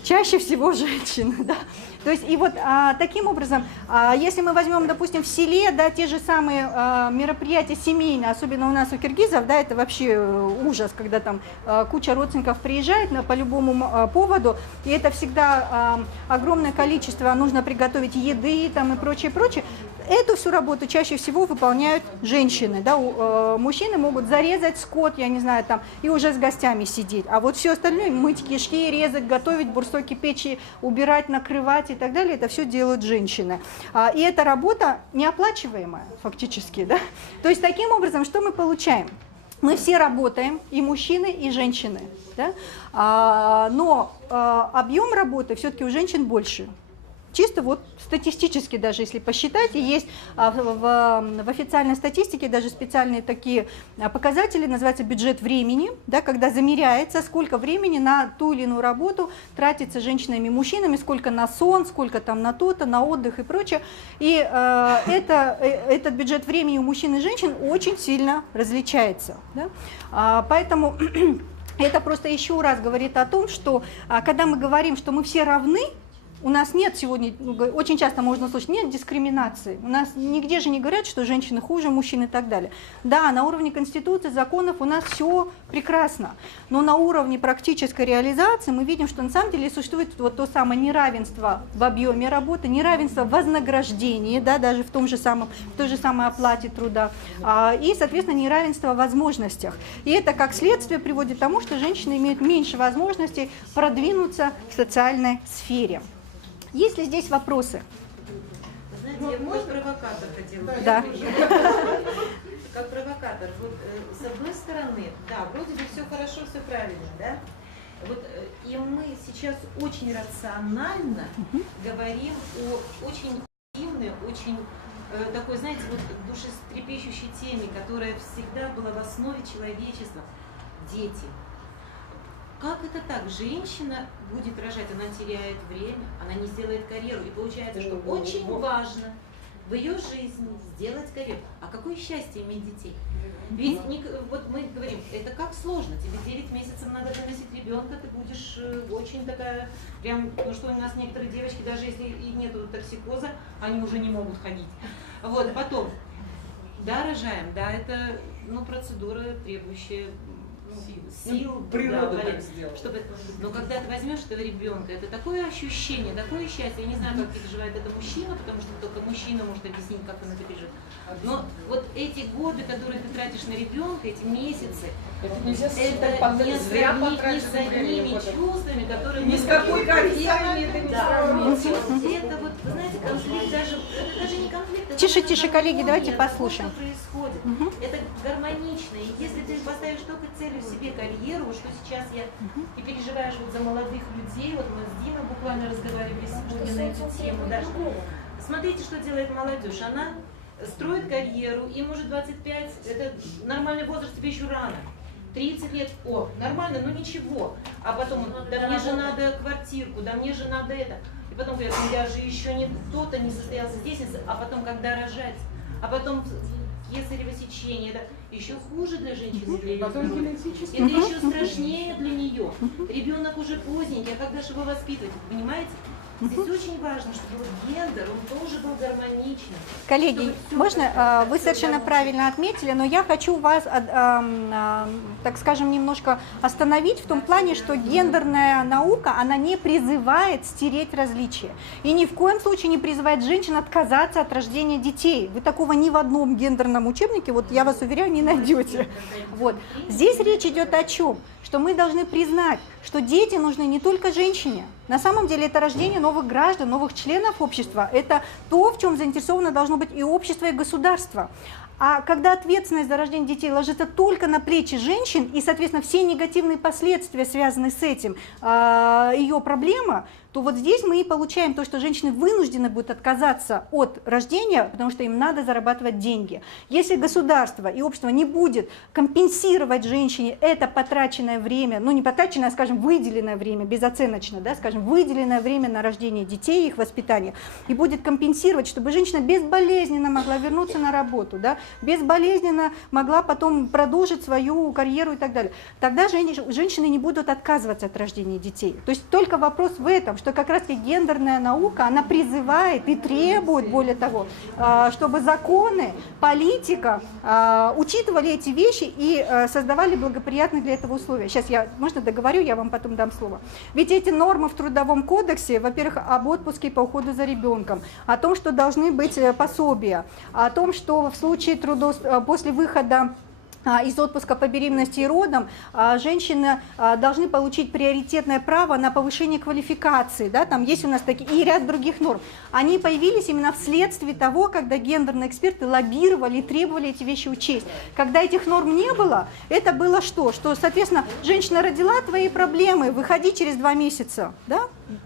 Чаще всего женщины, да. То есть и вот таким образом, если мы возьмем, допустим, в селе, да, те же самые мероприятия семейные, особенно у нас у киргизов, да, это вообще ужас, когда там куча родственников приезжает по любому поводу, и это всегда огромное количество, нужно приготовить еды там и прочее, прочее. Эту всю работу чаще всего выполняют женщины, да, мужчины могут зарезать скот, я не знаю, там, и уже с гостями сидеть, а вот все остальное, мыть кишки, резать, готовить, бурсоки печи, убирать, накрывать и так далее, это все делают женщины. И эта работа неоплачиваемая фактически, да. То есть таким образом, что мы получаем? Мы все работаем, и мужчины, и женщины, да? Но объем работы все-таки у женщин больше. Чисто вот статистически даже, если посчитать, и есть в официальной статистике даже специальные такие показатели, называется бюджет времени, да, когда замеряется, сколько времени на ту или иную работу тратится женщинами и мужчинами, сколько на сон, сколько там на то-то, на отдых и прочее. И этот бюджет времени у мужчин и женщин очень сильно различается. Да? Поэтому это просто еще раз говорит о том, что когда мы говорим, что мы все равны, у нас нет сегодня, очень часто можно слышать, нет дискриминации. У нас нигде же не говорят, что женщины хуже мужчин и так далее. Да, на уровне Конституции, законов у нас все прекрасно. Но на уровне практической реализации мы видим, что на самом деле существует вот то самое неравенство в объеме работы, неравенство в вознаграждении, да, даже в той же самой оплате труда, и, соответственно, неравенство в возможностях. И это как следствие приводит к тому, что женщины имеют меньше возможностей продвинуться в социальной сфере. Есть ли здесь вопросы? Знаете, я как провокатор хотела. Да. Как провокатор. Вот, с одной стороны, да, вроде бы все хорошо, все правильно, да? Вот, и мы сейчас очень рационально говорим о очень активной, очень такой, знаете, вот душестрепещущей теме, которая всегда была в основе человечества. Дети. Как это так? Женщина будет рожать, она теряет время, она не сделает карьеру. И получается, что очень важно в ее жизни сделать карьеру. А какое счастье иметь детей? Ведь вот мы говорим, это как сложно. Тебе 9 месяцев надо выносить ребенка, ты будешь очень такая, прям, ну что у нас некоторые девочки, даже если и нету токсикоза, они уже не могут ходить. Вот, потом, да, рожаем, да, это, ну, процедура, требующая сил, природа да, так сделала. чтобы... Но когда ты возьмешь этого ребенка, это такое ощущение, такое счастье. Я не знаю, как переживает это мужчина, потому что только мужчина может объяснить, как он это переживает. Но вот эти годы, которые ты тратишь на ребенка, эти месяцы, это не сравнить ни с одними чувствами, которые... Ни с какой карьерой это не сравнить. Это вот, вы знаете, конфликт даже... Это даже не конфликт. Тише, тише, коллеги, давайте послушаем. Что происходит. Это гармонично. И если ты поставишь только целью себе карьеру, что сейчас ты переживаешь вот за молодых людей, вот мы с Димой буквально разговаривали сегодня на эту тему. Да, смотрите, что делает молодежь. Она строит карьеру, им уже 25, это нормальный возраст, тебе еще рано. 30 лет, о, нормально, ну ничего. А потом, да мне же надо квартирку, да мне же надо это. И потом говорят, ну я же еще не то-то не состоялся здесь, а потом когда рожать, а потом кесарево сечение, это еще хуже для женщины. Это еще страшнее для нее. Ребенок уже поздненький, а когда же его воспитывать, понимаете? Здесь очень важно, чтобы вот гендер, он тоже был гармоничным. Коллеги, можно, вы совершенно правильно отметили, но я хочу вас, так скажем, немножко остановить в том плане, что гендерная наука, она не призывает стереть различия. И ни в коем случае не призывает женщин отказаться от рождения детей. Вы такого ни в одном гендерном учебнике, вот я вас уверяю, не найдете. Вот. Здесь речь идет о чем? Что мы должны признать, что дети нужны не только женщине. На самом деле это рождение новых граждан, новых членов общества. Это то, в чем заинтересовано должно быть и общество, и государство. А когда ответственность за рождение детей ложится только на плечи женщин, и, соответственно, все негативные последствия, связанные с этим, ее проблема, то вот здесь мы и получаем то, что женщины вынуждены будут отказаться от рождения, потому что им надо зарабатывать деньги. Если государство и общество не будет компенсировать женщине это потраченное время, ну не потраченное, а, скажем, выделенное время, безоценочно, да, скажем, выделенное время на рождение детей, их воспитание, и будет компенсировать, чтобы женщина безболезненно могла вернуться на работу, да, безболезненно могла потом продолжить свою карьеру и так далее, тогда женщины не будут отказываться от рождения детей. То есть только вопрос в этом, что как раз-таки гендерная наука, она призывает и требует, более того, чтобы законы, политика учитывали эти вещи и создавали благоприятные для этого условия. Сейчас я, можно договорю, я вам потом дам слово. Ведь эти нормы в Трудовом кодексе, во-первых, об отпуске по уходу за ребенком, о том, что должны быть пособия, о том, что в случае после выхода из отпуска по беременности и родам, женщины должны получить приоритетное право на повышение квалификации. Да, там есть у нас такие и ряд других норм. Они появились именно вследствие того, когда гендерные эксперты лоббировали и требовали эти вещи учесть. Когда этих норм не было, это было что? Что, соответственно, женщина родила, твои проблемы, выходи через 2 месяца. Да?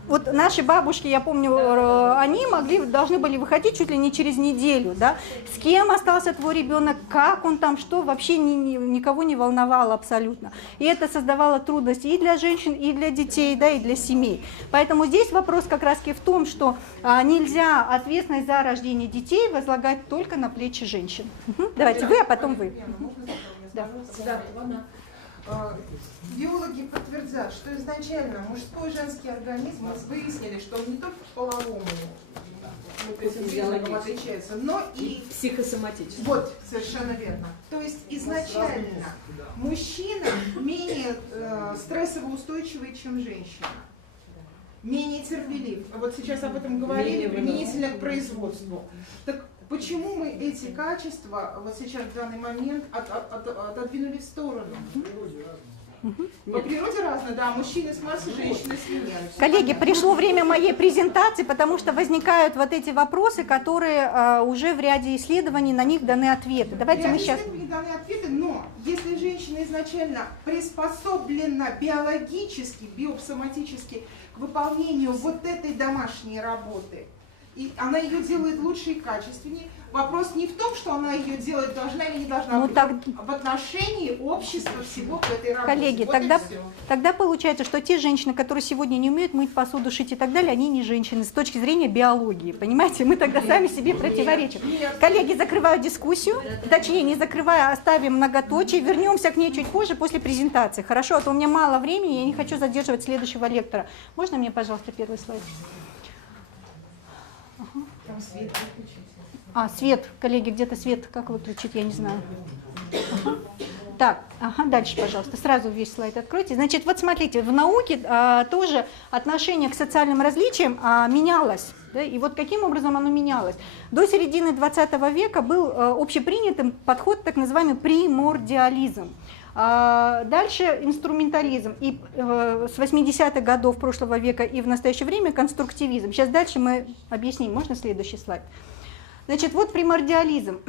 Вот наши бабушки, я помню, они должны были выходить чуть ли не через неделю. Да? С кем остался твой ребенок, как он там, что, вообще никого не волновало абсолютно. И это создавало трудности и для женщин, и для детей, да, и для семей. Поэтому здесь вопрос как раз в том, что нельзя ответственность за рождение детей возлагать только на плечи женщин. Давайте вы, а потом вы. Да. Биологи подтвердят, что изначально мужской и женский организм, мы выяснили, что он не только по половому признакам отличается, но и психосоматически. Вот, совершенно верно. То есть изначально мужчина менее стрессово устойчивый, чем женщина. Менее терпелив. Вот сейчас об этом говорили, применительно к производству. Так почему мы эти качества вот сейчас в данный момент отодвинули в сторону? По природе разно, да, мужчины с Марса, женщины с Венеры. Коллеги, пришло время моей презентации, потому что возникают вот эти вопросы, которые уже в ряде исследований на них даны ответы. Давайте мы сейчас... Даны ответы, но если женщина изначально приспособлена биологически, биопсоматически к выполнению вот этой домашней работы, и она ее делает лучше и качественнее. Вопрос не в том, что она ее делает должна или не должна, а в отношении общества всего к этой работе. Коллеги, вот тогда получается, что те женщины, которые сегодня не умеют мыть посуду, шить и так далее, они не женщины с точки зрения биологии, понимаете? Мы тогда сами себе противоречим. Коллеги, закрываю дискуссию, точнее не закрывая, оставим многоточие, вернемся к ней чуть позже после презентации, хорошо? А то у меня мало времени, я не хочу задерживать следующего лектора. Можно мне, пожалуйста, первый слайд? Там свет выключить. Свет, коллеги, где-то свет, как выключить, я не знаю. Так, дальше, пожалуйста, сразу весь слайд откройте. Значит, вот смотрите, в науке тоже отношение к социальным различиям менялось. Да, и вот каким образом оно менялось? До середины 20 века был общепринятым подход, так называемый примордиализм. Дальше инструментализм, и с 80-х годов прошлого века и в настоящее время конструктивизм. Сейчас дальше мы объясним. Можно следующий слайд? Значит, вот примордиализм.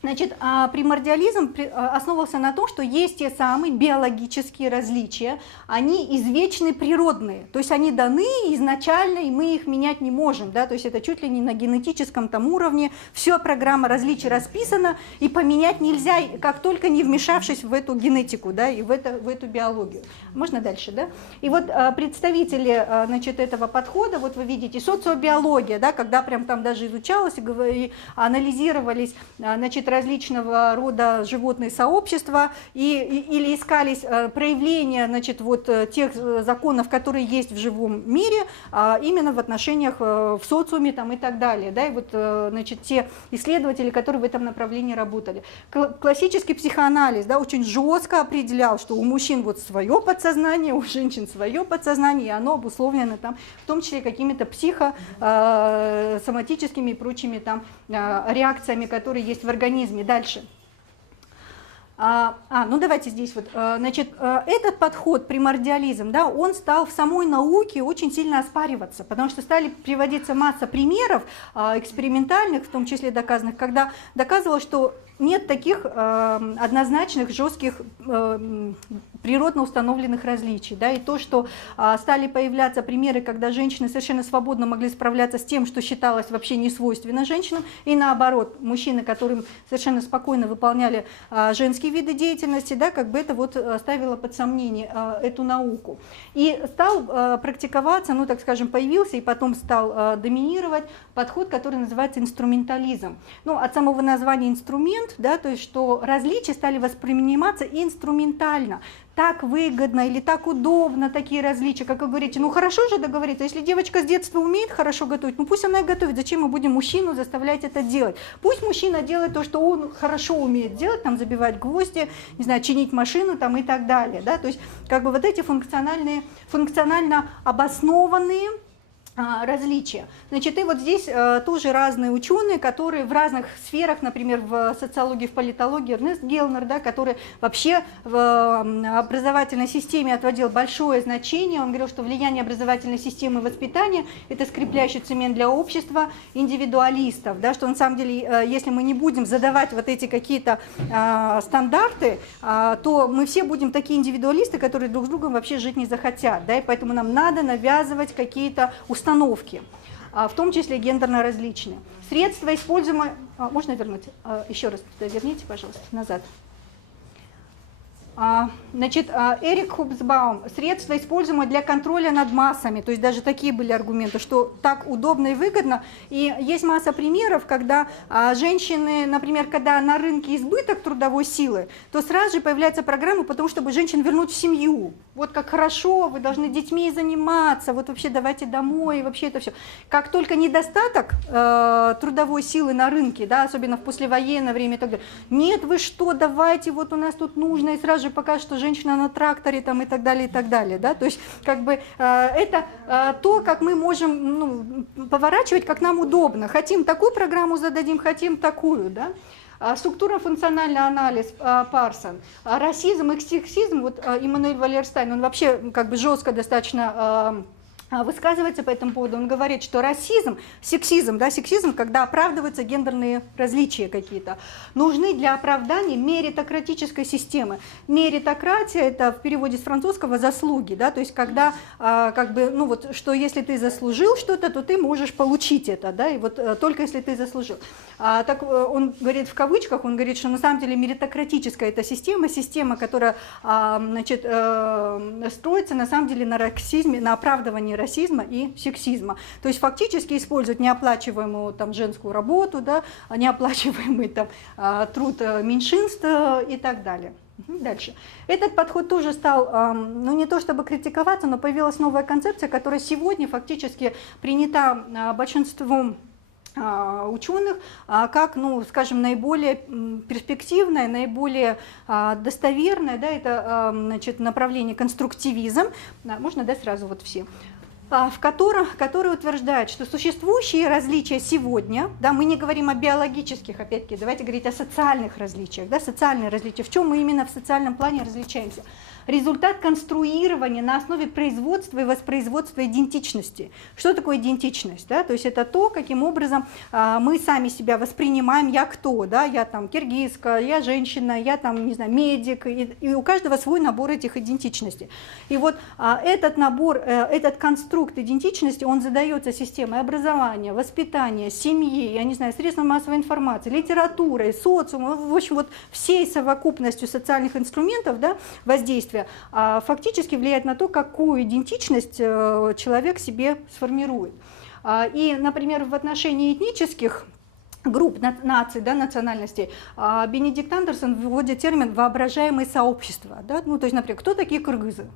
Значит, примордиализм основывался на том, что есть те самые биологические различия, они извечны природные, то есть они даны изначально, и мы их менять не можем, да, то есть это чуть ли не на генетическом там уровне, все программа различий расписана, и поменять нельзя, как только не вмешавшись в эту генетику, да, и в эту биологию. Можно дальше, да? И вот представители, значит, этого подхода, вот вы видите, социобиология, да, когда прям там даже изучалось и анализировались, значит, различного рода животные сообщества или искались проявления, значит, вот тех законов, которые есть в живом мире, именно в отношениях в социуме там, и так далее. Да? И вот, значит, те исследователи, которые в этом направлении работали. Классический психоанализ, да, очень жестко определял, что у мужчин вот свое подсознание, у женщин свое подсознание, и оно обусловлено там, в том числе какими-то психосоматическими и прочими там реакциями, которые есть в организме. Дальше. Ну давайте здесь вот, значит, этот подход, примордиализм, да, он стал в самой науке очень сильно оспариваться, потому что стали приводиться масса примеров экспериментальных, в том числе доказанных, когда доказывалось, что нет таких однозначных, жестких, природно установленных различий. Да, и то, что стали появляться примеры, когда женщины совершенно свободно могли справляться с тем, что считалось вообще не свойственно женщинам, и наоборот, мужчины, которым совершенно спокойно выполняли женские виды деятельности, да, как бы это вот ставило под сомнение эту науку. И стал практиковаться, ну так скажем, появился и потом стал доминировать подход, который называется инструментализм. Ну, от самого названия инструмент, да, то есть что различия стали восприниматься инструментально. Так выгодно или так удобно такие различия, как вы говорите, ну хорошо же договориться, если девочка с детства умеет хорошо готовить, ну пусть она и готовит, зачем мы будем мужчину заставлять это делать? Пусть мужчина делает то, что он хорошо умеет делать, там забивать гвозди, не знаю, чинить машину там и так далее, да, то есть как бы вот эти функционально обоснованные различия. Значит, и вот здесь тоже разные ученые, которые в разных сферах, например, в социологии, в политологии, Эрнест Гелнер, да, который вообще в образовательной системе отводил большое значение. Он говорил, что влияние образовательной системы воспитания – это скрепляющий цемент для общества индивидуалистов, да, что на самом деле, если мы не будем задавать вот эти какие-то стандарты, то мы все будем такие индивидуалисты, которые друг с другом вообще жить не захотят, да, и поэтому нам надо навязывать какие-то установки, в том числе гендерно различные. Средства, используемые... Можно вернуть? Еще раз верните, пожалуйста, назад. Значит, Эрик Хобсбаум, средства, используемые для контроля над массами, то есть даже такие были аргументы, что так удобно и выгодно. И есть масса примеров, когда женщины, например, когда на рынке избыток трудовой силы, то сразу же появляется программа по тому, чтобы женщин вернуть в семью. Вот как хорошо, вы должны детьми заниматься, вот вообще давайте домой, и вообще это все. Как только недостаток трудовой силы на рынке, да, особенно в послевоенное время и так далее, нет, вы что, давайте, вот у нас тут нужно, и сразу же покажут, что женщина на тракторе там, и так далее, да, то есть как бы это то, как мы можем поворачивать, как нам удобно. Хотим такую программу зададим, хотим такую, да. Структурно-функциональный анализ Парсон, расизм и сексизм, вот Иммануэль Валерстайн, он вообще как бы жестко достаточно высказывается по этому поводу. Он говорит, что расизм, сексизм, да, сексизм, когда оправдываются гендерные различия какие-то, нужны для оправдания меритократической системы. Меритократия – это в переводе с французского заслуги, да, то есть когда как бы, ну вот, что если ты заслужил что-то, то ты можешь получить это, да, и вот только если ты заслужил. Так он говорит в кавычках, он говорит, что на самом деле меритократическая эта система, которая, значит, строится на самом деле на расизме, на оправдывании расизма и сексизма. То есть фактически используют неоплачиваемую там женскую работу, да, неоплачиваемый там труд меньшинств и так далее. Дальше. Этот подход тоже стал, ну не то чтобы критиковаться, но появилась новая концепция, которая сегодня фактически принята большинством ученых как, ну, скажем, наиболее перспективное, наиболее достоверное, да, это, значит, направление конструктивизм. Можно, да, сразу вот все. Который утверждает, что существующие различия сегодня, да, мы не говорим о биологических, опять-таки, давайте говорить о социальных различиях, да, социальные различия, в чем мы именно в социальном плане различаемся. Результат конструирования на основе производства и воспроизводства идентичности. Что такое идентичность? Да? То есть это то, каким образом мы сами себя воспринимаем, я кто, да? Я там киргизка, я женщина, я там, не знаю, медик, и у каждого свой набор этих идентичностей. И вот этот набор, этот конструкт идентичности, он задается системой образования, воспитания, семьи, я не знаю, средств массовой информации, литературой, социумом, в общем, вот всей совокупностью социальных инструментов, да, воздействия, фактически влияет на то, какую идентичность человек себе сформирует. И, например, в отношении этнических групп, наций, да, национальностей, Бенедикт Андерсон вводит термин «воображаемые сообщества». Да? Ну, то есть, например, кто такие кыргызы?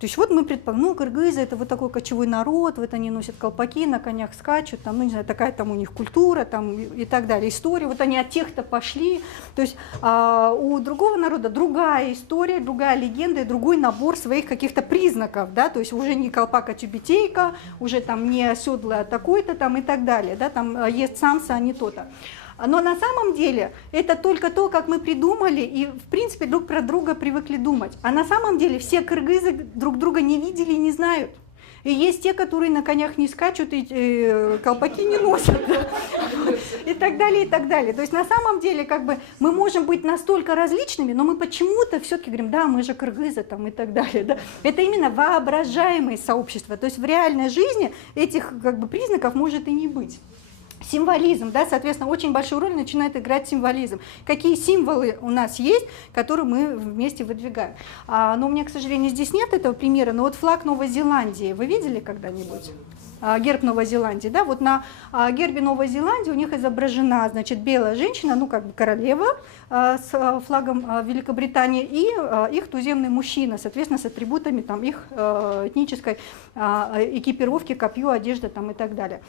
То есть вот мы предполагаем, ну, кыргызы – это вот такой кочевой народ, вот они носят колпаки, на конях скачут, там, ну, не знаю, такая там у них культура там, и так далее, история, вот они от тех-то пошли. То есть у другого народа другая история, другая легенда и другой набор своих каких-то признаков, да, то есть уже не колпак, а тюбетейка, уже там не оседлый, а такой-то там и так далее, да, там есть самса, а не то-то. Но на самом деле это только то, как мы придумали и, в принципе, друг про друга привыкли думать. А на самом деле все кыргызы друг друга не видели и не знают. И есть те, которые на конях не скачут и колпаки не носят. И так далее, и так далее. То есть на самом деле как бы мы можем быть настолько различными, но мы почему-то все-таки говорим, да, мы же кыргызы там, и так далее. Да? Это именно воображаемые сообщества. То есть в реальной жизни этих как бы признаков может и не быть. Символизм, да, соответственно, очень большую роль начинает играть символизм. Какие символы у нас есть, которые мы вместе выдвигаем. Но у меня, к сожалению, здесь нет этого примера, но вот флаг Новой Зеландии вы видели когда-нибудь? Герб Новой Зеландии, да, вот на гербе Новой Зеландии у них изображена, значит, белая женщина, ну, как бы королева с флагом Великобритании и их туземный мужчина, соответственно, с атрибутами там их этнической экипировки, копье, одежда там и так далее.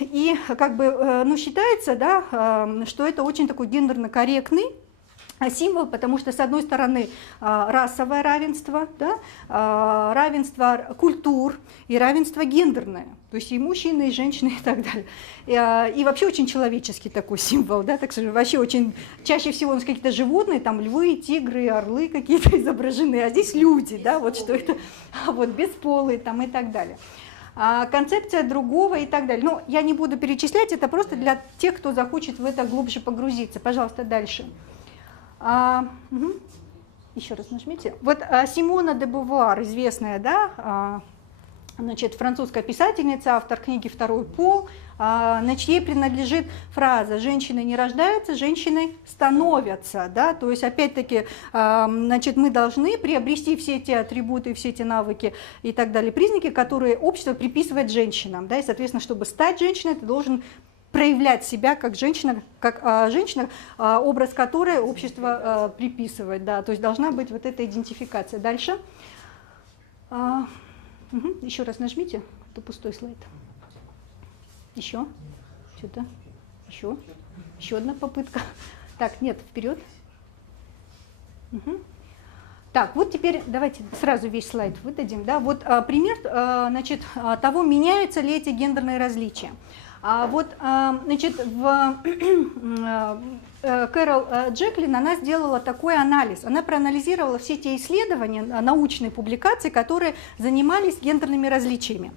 И как бы, ну, считается, да, что это очень такой гендерно корректный символ, потому что, с одной стороны, расовое равенство, да, равенство культур и равенство гендерное, то есть и мужчины, и женщины, и так далее. И вообще очень человеческий такой символ, да, так что вообще очень, чаще всего у нас какие-то животные, там львы, тигры, орлы какие-то изображены, а здесь люди, да, вот что это, вот бесполые там и так далее. Концепция другого и так далее. Но я не буду перечислять, это просто для тех, кто захочет в это глубже погрузиться. Пожалуйста, дальше. Еще раз нажмите. Вот Симона де Бувуар, известная, да, значит, французская писательница, автор книги «Второй пол», значит, ей принадлежит фраза «женщины не рождаются, женщины становятся». Да? То есть, опять-таки, значит, мы должны приобрести все те атрибуты, все те навыки и так далее, признаки, которые общество приписывает женщинам. Да? И, соответственно, чтобы стать женщиной, ты должен проявлять себя как женщина, образ которой общество приписывает. Да, то есть должна быть вот эта идентификация. Дальше. Еще раз нажмите, это пустой слайд. Еще. Что-то. Еще одна попытка. Так, нет, вперед. Так, вот теперь давайте сразу весь слайд выдадим. Да? Вот пример, значит, того, меняются ли эти гендерные различия. Вот, значит, Кэрол Джеклин, она сделала такой анализ. Она проанализировала все те исследования, научные публикации, которые занимались гендерными различиями.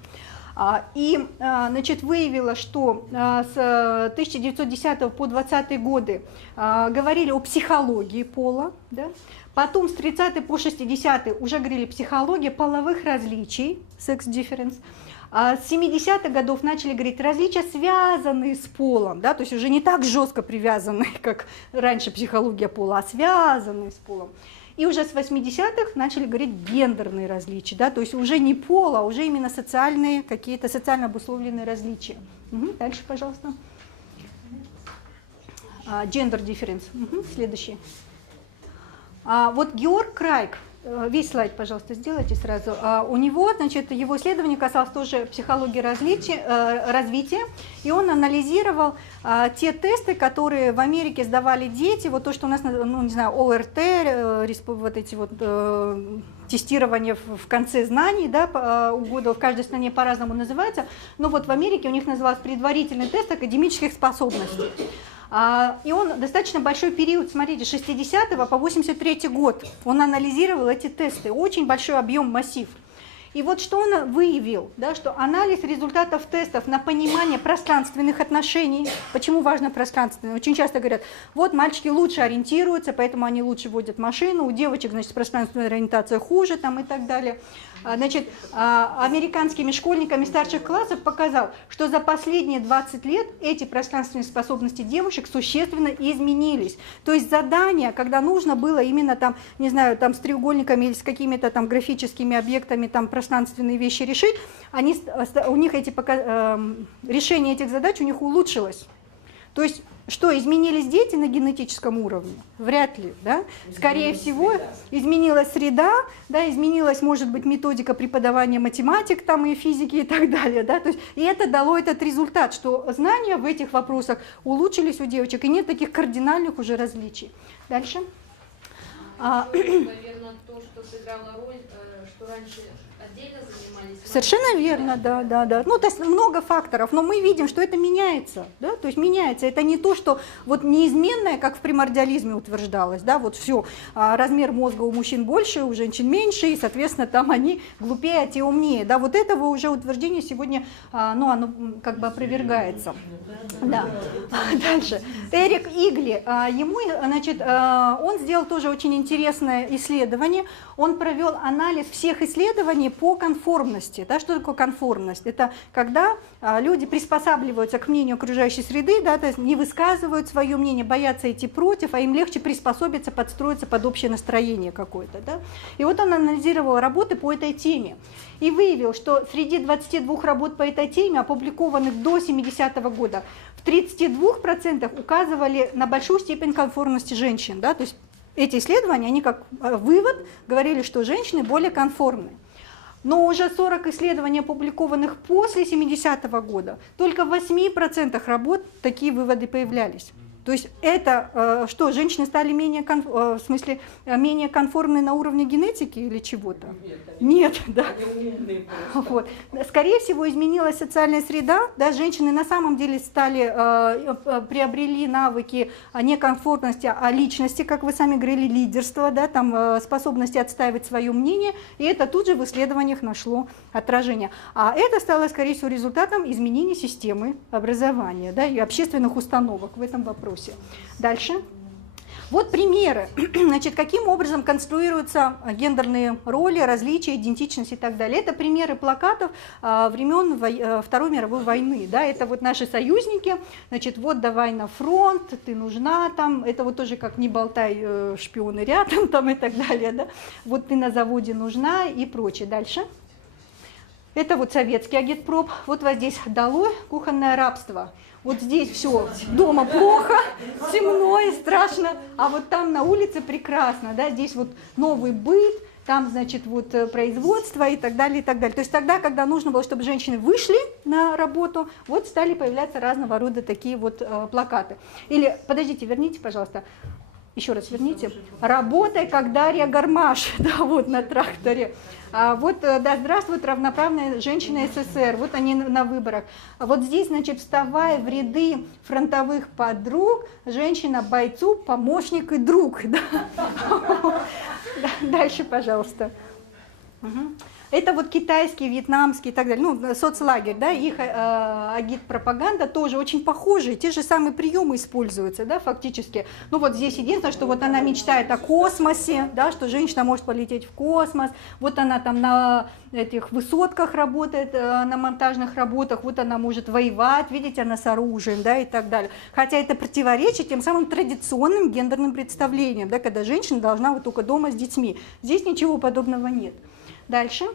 И, значит, выявила, что с 1910 по 20 годы говорили о психологии пола, да? Потом с 30 по 60 уже говорили психология половых различий, sex difference. С 70-х годов начали говорить различия, связанные с полом, да, то есть уже не так жестко привязанные, как раньше психология пола, а связанные с полом. И уже с 80-х начали говорить гендерные различия, да, то есть уже не пол, а уже именно социальные, какие-то социально обусловленные различия. Дальше, пожалуйста. Gender difference. Следующий. Вот Георг Крайк. Весь слайд, пожалуйста, сделайте сразу. У него, значит, его исследование касалось тоже психологии развития, и он анализировал те тесты, которые в Америке сдавали дети, вот то, что у нас, ну, не знаю, ОРТ, вот эти вот тестирование в конце знаний, да, у года в каждой стране по-разному называется, но вот в Америке у них назывался предварительный тест академических способностей. И он достаточно большой период, смотрите, 60 по 83 год, он анализировал эти тесты, очень большой объем, массив. И вот что он выявил, да, что анализ результатов тестов на понимание пространственных отношений, почему важно пространственное, очень часто говорят, вот мальчики лучше ориентируются, поэтому они лучше водят машину, у девочек, значит, пространственная ориентация хуже там, и так далее. Значит, американскими школьниками старших классов показал, что за последние 20 лет эти пространственные способности девушек существенно изменились. То есть задания, когда нужно было именно там, не знаю, там с треугольниками или с какими-то там графическими объектами там пространственные вещи решить, у них решение этих задач у них улучшилось. То есть что, изменились дети на генетическом уровне? Вряд ли, да? Скорее всего, изменилась среда, да, изменилась, может быть, методика преподавания математик там, и физики и так далее. Да? То есть, и это дало этот результат, что знания в этих вопросах улучшились у девочек, и нет таких кардинальных уже различий. Дальше. Наверное, то, что сыграло роль, что раньше отдельно занимались. Совершенно верно, да. Ну, то есть много факторов, но мы видим, что это меняется, да, то есть меняется. Это не то, что вот неизменное, как в примордиализме утверждалось, да, вот все, размер мозга у мужчин больше, у женщин меньше, и, соответственно, там они глупее, а те умнее, да, вот этого уже утверждение сегодня, ну, оно как бы опровергается. Да. Дальше. Эрик Игли, ему, значит, он сделал тоже очень интересное исследование, он провел анализ всех исследований по конформности. Да, что такое конформность? Это когда люди приспосабливаются к мнению окружающей среды, да, то есть не высказывают свое мнение, боятся идти против, а им легче приспособиться, подстроиться под общее настроение какое-то. Да? И вот он анализировал работы по этой теме и выявил, что среди 22 работ по этой теме, опубликованных до 70-го года, в 32% указывали на большую степень конформности женщин. Да? То есть эти исследования, они как вывод говорили, что женщины более конформны. Но уже 40 исследований, опубликованных после 70-го года, только в 8% работ такие выводы появлялись. То есть это что, женщины стали менее конформны на уровне генетики или чего-то? Нет, да. Вот. Скорее всего, изменилась социальная среда, да, женщины на самом деле приобрели навыки неконформности, а личности, как вы сами говорили, лидерства, да, там, способности отстаивать свое мнение, и это тут же в исследованиях нашло отражение. А это стало, скорее всего, результатом изменения системы образования, да, и общественных установок в этом вопросе. Дальше. Вот примеры, значит, каким образом конструируются гендерные роли, различия, идентичность и так далее. Это примеры плакатов времен Второй мировой войны. Да? Это вот наши союзники, значит, вот давай на фронт, ты нужна там, это вот тоже как не болтай, шпионы рядом там и так далее. Да? Вот ты на заводе нужна и прочее. Дальше. Это вот советский агитпроп. Вот здесь долой кухонное рабство. Вот здесь все дома плохо, темно и страшно, а вот там на улице прекрасно, да, здесь вот новый быт, там, значит, вот производство и так далее, и так далее. То есть тогда, когда нужно было, чтобы женщины вышли на работу, вот стали появляться разного рода такие вот плакаты. Или, подождите, верните, пожалуйста. Еще раз верните. Работай, как Дарья Гармаш, да, вот на тракторе. Вот, да, здравствует равноправная женщина СССР, вот они на выборах. Вот здесь, значит, вставая в ряды фронтовых подруг, женщина бойцу, помощник и друг. Да. Дальше, пожалуйста. Это вот китайский, вьетнамский и так далее, ну, соцлагерь, да, их агитпропаганда тоже очень похожие, те же самые приемы используются, да, фактически. Ну, вот здесь единственное, что вот она мечтает о космосе, да, что женщина может полететь в космос, вот она там на этих высотках работает, на монтажных работах, вот она может воевать, видите, она с оружием, да, и так далее. Хотя это противоречит тем самым традиционным гендерным представлениям, да, когда женщина должна вот только дома с детьми. Здесь ничего подобного нет. Дальше.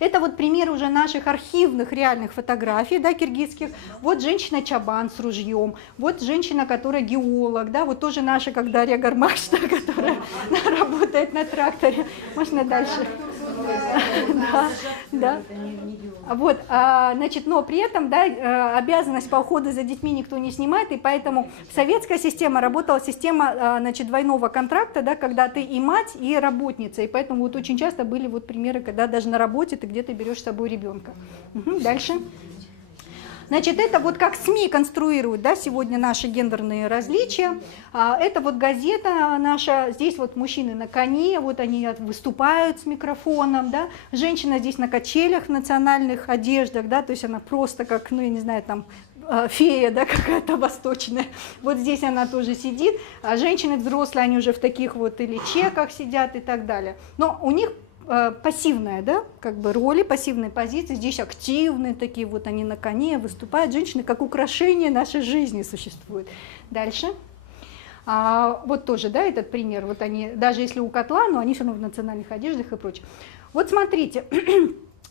Это вот пример уже наших архивных реальных фотографий, да, киргизских. Вот женщина-чабан с ружьем, вот женщина, которая геолог, да, вот тоже наша, как Дарья Гармаш, которая работает на тракторе. Можно дальше? Да. Вот, значит, но при этом, да, обязанность по уходу за детьми никто не снимает, и поэтому советская система работала система, значит, двойного контракта, да, когда ты и мать, и работница, и поэтому вот очень часто были вот примеры, когда даже на работе ты где-то берешь с собой ребенка. Дальше. Значит, это вот как СМИ конструируют, да, сегодня наши гендерные различия. Это вот газета наша, здесь вот мужчины на коне, вот они выступают с микрофоном, да. Женщина здесь на качелях в национальных одеждах, да, то есть она просто как, ну, я не знаю, там, фея, да, какая-то восточная. Вот здесь она тоже сидит, а женщины взрослые, они уже в таких вот или чеках сидят и так далее. Но у них пассивная, да, как бы роли, пассивные позиции, здесь активные такие, вот они на коне выступают, женщины как украшение нашей жизни существуют. Дальше. Вот тоже, да, этот пример, вот они, даже если у котла, но они все равно в национальных одеждах и прочее. Вот смотрите,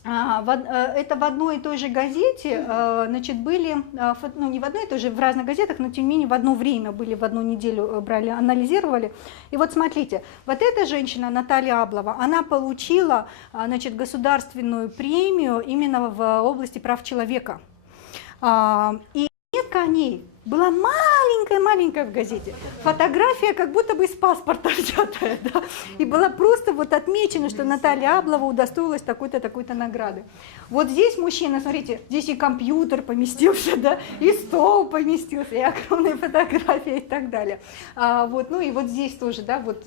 это в одной и той же газете, значит, были, ну не в одной и той же, в разных газетах, но тем не менее в одно время были, в одну неделю брали, анализировали. И вот смотрите, вот эта женщина, Наталья Аблова, она получила, значит, государственную премию именно в области прав человека. И метка о ней была маленькая-маленькая в газете. Фотография как будто бы из паспорта взятая, да? И была просто вот отмечено, что Наталья Аблова удостоилась такой-то, такой-то награды. Вот здесь мужчина, смотрите, здесь и компьютер поместился, да, и стол поместился, и огромные фотографии и так далее. Вот, ну и вот здесь тоже, да, вот,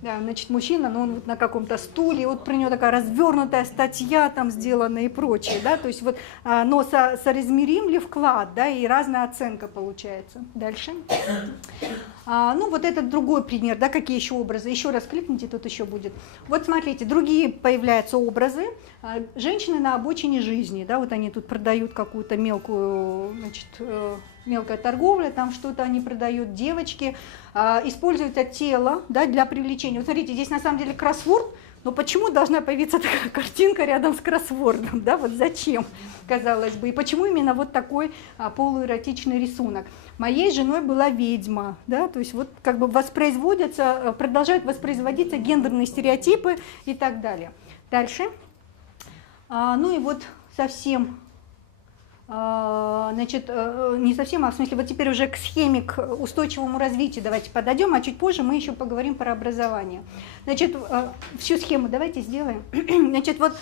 значит, мужчина, но он вот на каком-то стуле, вот про него такая развернутая статья там сделана и прочее, да, то есть вот, но соразмерим ли вклад, да, и разная оценка получается. Дальше. Ну, вот этот другой пример, да, какие еще образы. Еще раз кликните, тут еще будет. Вот смотрите, другие появляются образы. Женщины на обочине жизни, да, вот они тут продают какую-то мелкую, значит, мелкая торговля, там что-то они продают, девочки, используют это тело, да, для привлечения. Вот смотрите, здесь на самом деле кроссворд, но почему должна появиться такая картинка рядом с кроссвордом, да, вот зачем, казалось бы, и почему именно вот такой полуэротичный рисунок. Моей женой была ведьма, да, то есть вот как бы воспроизводятся, продолжают воспроизводиться гендерные стереотипы и так далее. Дальше. Ну и вот совсем значит, не совсем, а в смысле, вот теперь уже к схеме, к устойчивому развитию давайте подойдем, а чуть позже мы еще поговорим про образование. Значит, всю схему давайте сделаем. Значит, вот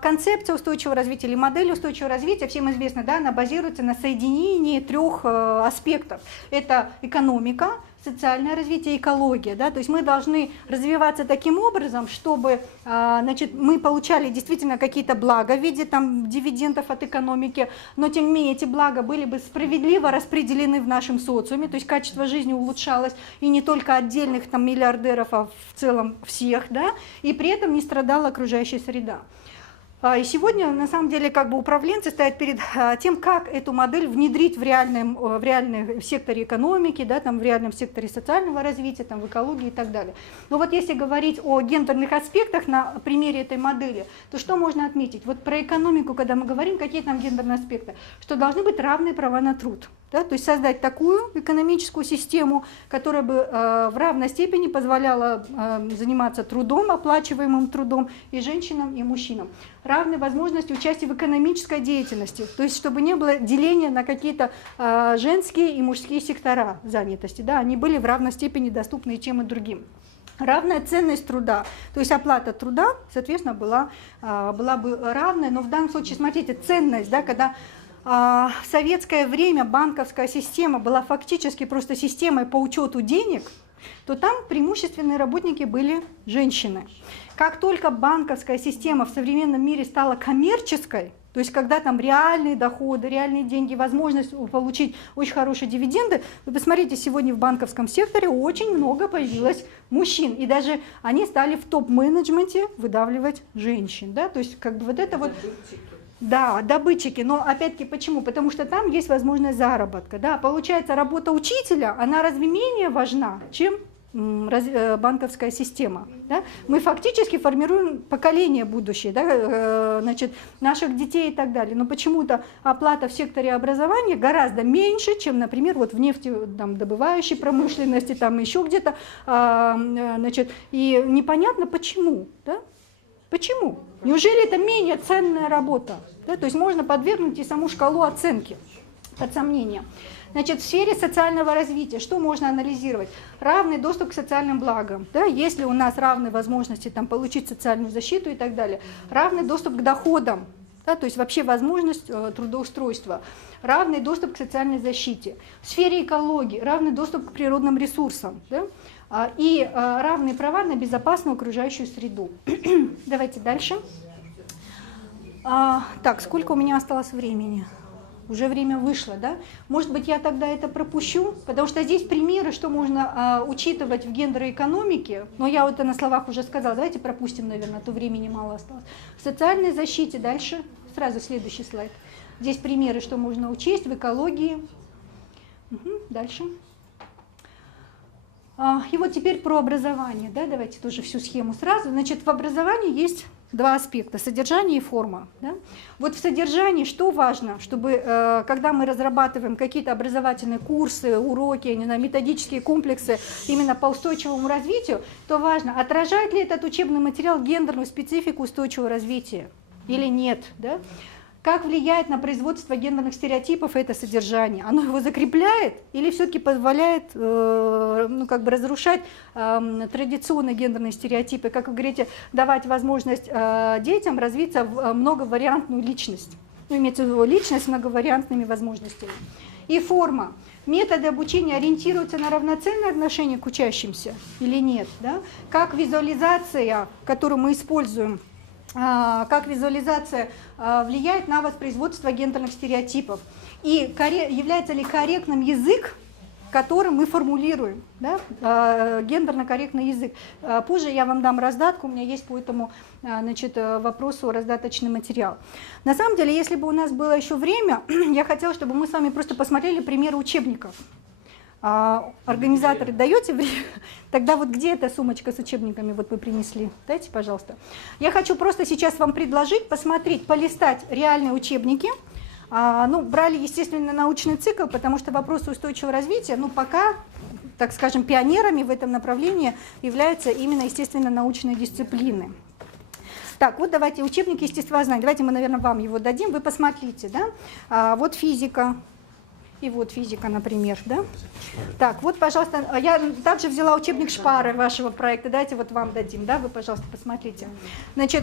концепция устойчивого развития или модель устойчивого развития, всем известно, да, она базируется на соединении трех аспектов. Это экономика, социальное развитие, экология, да, то есть мы должны развиваться таким образом, чтобы, значит, мы получали действительно какие-то блага в виде там дивидендов от экономики, но тем не менее эти блага были бы справедливо распределены в нашем социуме, то есть качество жизни улучшалось и не только отдельных там миллиардеров, а в целом всех, да, и при этом не страдала окружающая среда. И сегодня, на самом деле, как бы управленцы стоят перед тем, как эту модель внедрить в реальном секторе экономики, да, там, в реальном секторе социального развития, там, в экологии и так далее. Но вот если говорить о гендерных аспектах на примере этой модели, то что можно отметить? Вот про экономику, когда мы говорим, какие там гендерные аспекты? Что должны быть равные права на труд. Да, то есть создать такую экономическую систему, которая бы в равной степени позволяла заниматься трудом, оплачиваемым трудом и женщинам, и мужчинам. Равные возможности участия в экономической деятельности, то есть чтобы не было деления на какие-то женские и мужские сектора занятости, да, они были в равной степени доступны и тем, и другим. Равная ценность труда, то есть оплата труда, соответственно, была бы равная, но в данном случае, смотрите, ценность, да, когда в советское время банковская система была фактически просто системой по учету денег, то там преимущественные работники были женщины. Как только банковская система в современном мире стала коммерческой, то есть когда там реальные доходы, реальные деньги, возможность получить очень хорошие дивиденды, вы посмотрите, сегодня в банковском секторе очень много появилось мужчин, и даже они стали в топ-менеджменте выдавливать женщин, да, то есть как бы вот это вот... Да, добытчики, но опять-таки почему? Потому что там есть возможность заработка. Да? Получается, работа учителя, она разве менее важна, чем банковская система? Да? Мы фактически формируем поколение будущее, да? Значит, наших детей и так далее. Но почему-то оплата в секторе образования гораздо меньше, чем, например, вот в нефтедобывающей промышленности, там еще где-то. Значит, и непонятно почему. Да? Почему? Неужели это менее ценная работа? Да, то есть можно подвергнуть и саму шкалу оценки под сомнение. Значит, в сфере социального развития что можно анализировать? Равный доступ к социальным благам. Да, если у нас равные возможности там, получить социальную защиту и так далее. Равный доступ к доходам. Да, то есть вообще возможность трудоустройства. Равный доступ к социальной защите. В сфере экологии равный доступ к природным ресурсам. Да? И равные права на безопасную окружающую среду. Давайте дальше. Так, сколько у меня осталось времени? Уже время вышло, да? Может быть, я тогда это пропущу, потому что здесь примеры, что можно учитывать в гендероэкономике, но я вот это на словах уже сказала, давайте пропустим, наверное, а то времени мало осталось. В социальной защите дальше, сразу следующий слайд. Здесь примеры, что можно учесть в экологии. Дальше. И вот теперь про образование, да, давайте тоже всю схему сразу. Значит, в образовании есть два аспекта – содержание и форма. Да? Вот в содержании что важно, чтобы, когда мы разрабатываем какие-то образовательные курсы, уроки, не знаю, методические комплексы именно по устойчивому развитию, то важно, отражает ли этот учебный материал гендерную специфику устойчивого развития или нет. Да? Как влияет на производство гендерных стереотипов это содержание? Оно его закрепляет или все-таки позволяет разрушать традиционные гендерные стереотипы? Как вы говорите, давать возможность детям развиться в многовариантную личность. Имеется в виду личность с многовариантными возможностями. И форма. Методы обучения ориентируются на равноценное отношение к учащимся или нет? Да? Как визуализация, которую мы используем, как визуализация влияет на воспроизводство гендерных стереотипов и является ли корректным язык, которым мы формулируем, да? Гендерно корректный язык. Позже я вам дам раздатку, у меня есть по этому вопросу раздаточный материал. На самом деле, если бы у нас было еще время, я хотела, чтобы мы с вами просто посмотрели примеры учебников. Организаторы, даете время? Тогда вот где эта сумочка с учебниками вот вы принесли? Дайте, пожалуйста. Я хочу просто сейчас вам предложить посмотреть, полистать реальные учебники. Брали, естественно, научный цикл, потому что вопросы устойчивого развития, пока, так скажем, пионерами в этом направлении являются именно, естественно, научные дисциплины. Так, вот давайте учебник естествознания. Давайте мы, наверное, вам его дадим. Вы посмотрите, да? Вот физика. И вот физика, например, да? Так, вот, пожалуйста, я также взяла учебник Шпары вашего проекта. Давайте вот вам дадим, да? Вы, пожалуйста, посмотрите. Значит,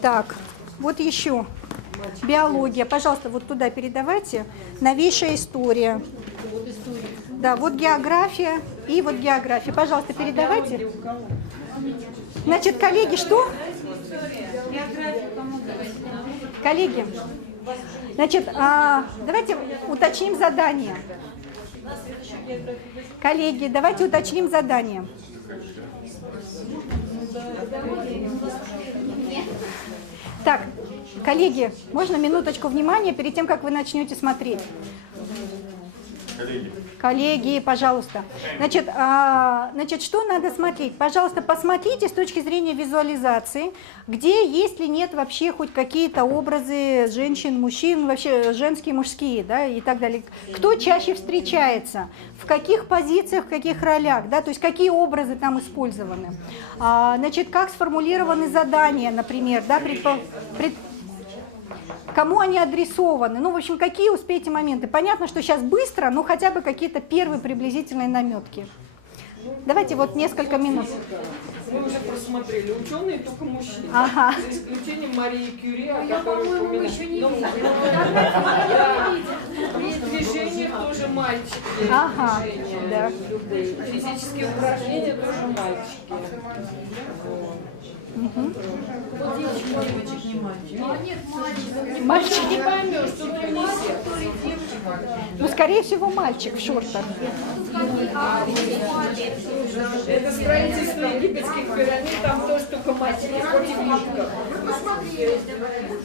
так, вот еще. Биология. Пожалуйста, вот туда передавайте. Новейшая история. Да, вот география и вот география. Пожалуйста, передавайте. Значит, коллеги, что? Коллеги, значит, давайте уточним задание. Коллеги, давайте уточним задание. Так, коллеги, можно минуточку внимания перед тем, как вы начнете смотреть? Коллеги, пожалуйста. Значит, что надо смотреть? Пожалуйста, посмотрите с точки зрения визуализации, где есть ли нет вообще хоть какие-то образы женщин, мужчин, вообще женские, мужские, да, и так далее. Кто чаще встречается, в каких позициях, в каких ролях, да, то есть какие образы там использованы. Значит, как сформулированы задания, например, да, кому они адресованы, ну, в общем, какие успеете моменты. Понятно, что сейчас быстро, но хотя бы какие-то первые приблизительные наметки. Давайте вот несколько минут. Мы уже просмотрели ученые, только мужчины. Ага. За исключением Марии Кюри, о которой по-моему, мы еще не видели. И в движениях тоже мальчики. Ага, Движения да. любые. Физические упражнения тоже мальчики. Вот девочек не мальчик. А нет, мальчик. Мальчик. Не поймешь, что ты не Ну, скорее всего, мальчик в шортах. Это строительство египетских пирамид, там тоже только мальчики против юбках.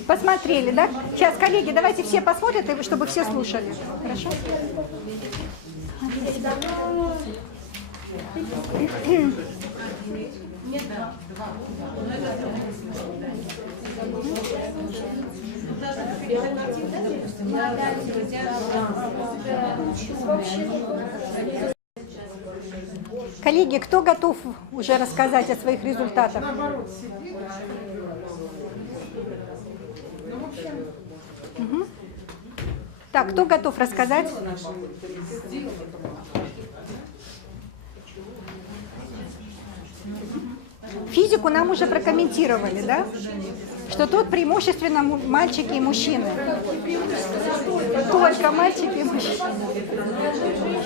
Посмотрели, да? Сейчас, коллеги, давайте все посмотрят, чтобы все слушали. Хорошо? Коллеги, кто готов уже рассказать о своих результатах? Наоборот, себе, да. Ну, в общем, Так, кто готов рассказать? Физику нам уже прокомментировали, да? Что тут преимущественно мальчики и мужчины. Только мальчики и мужчины.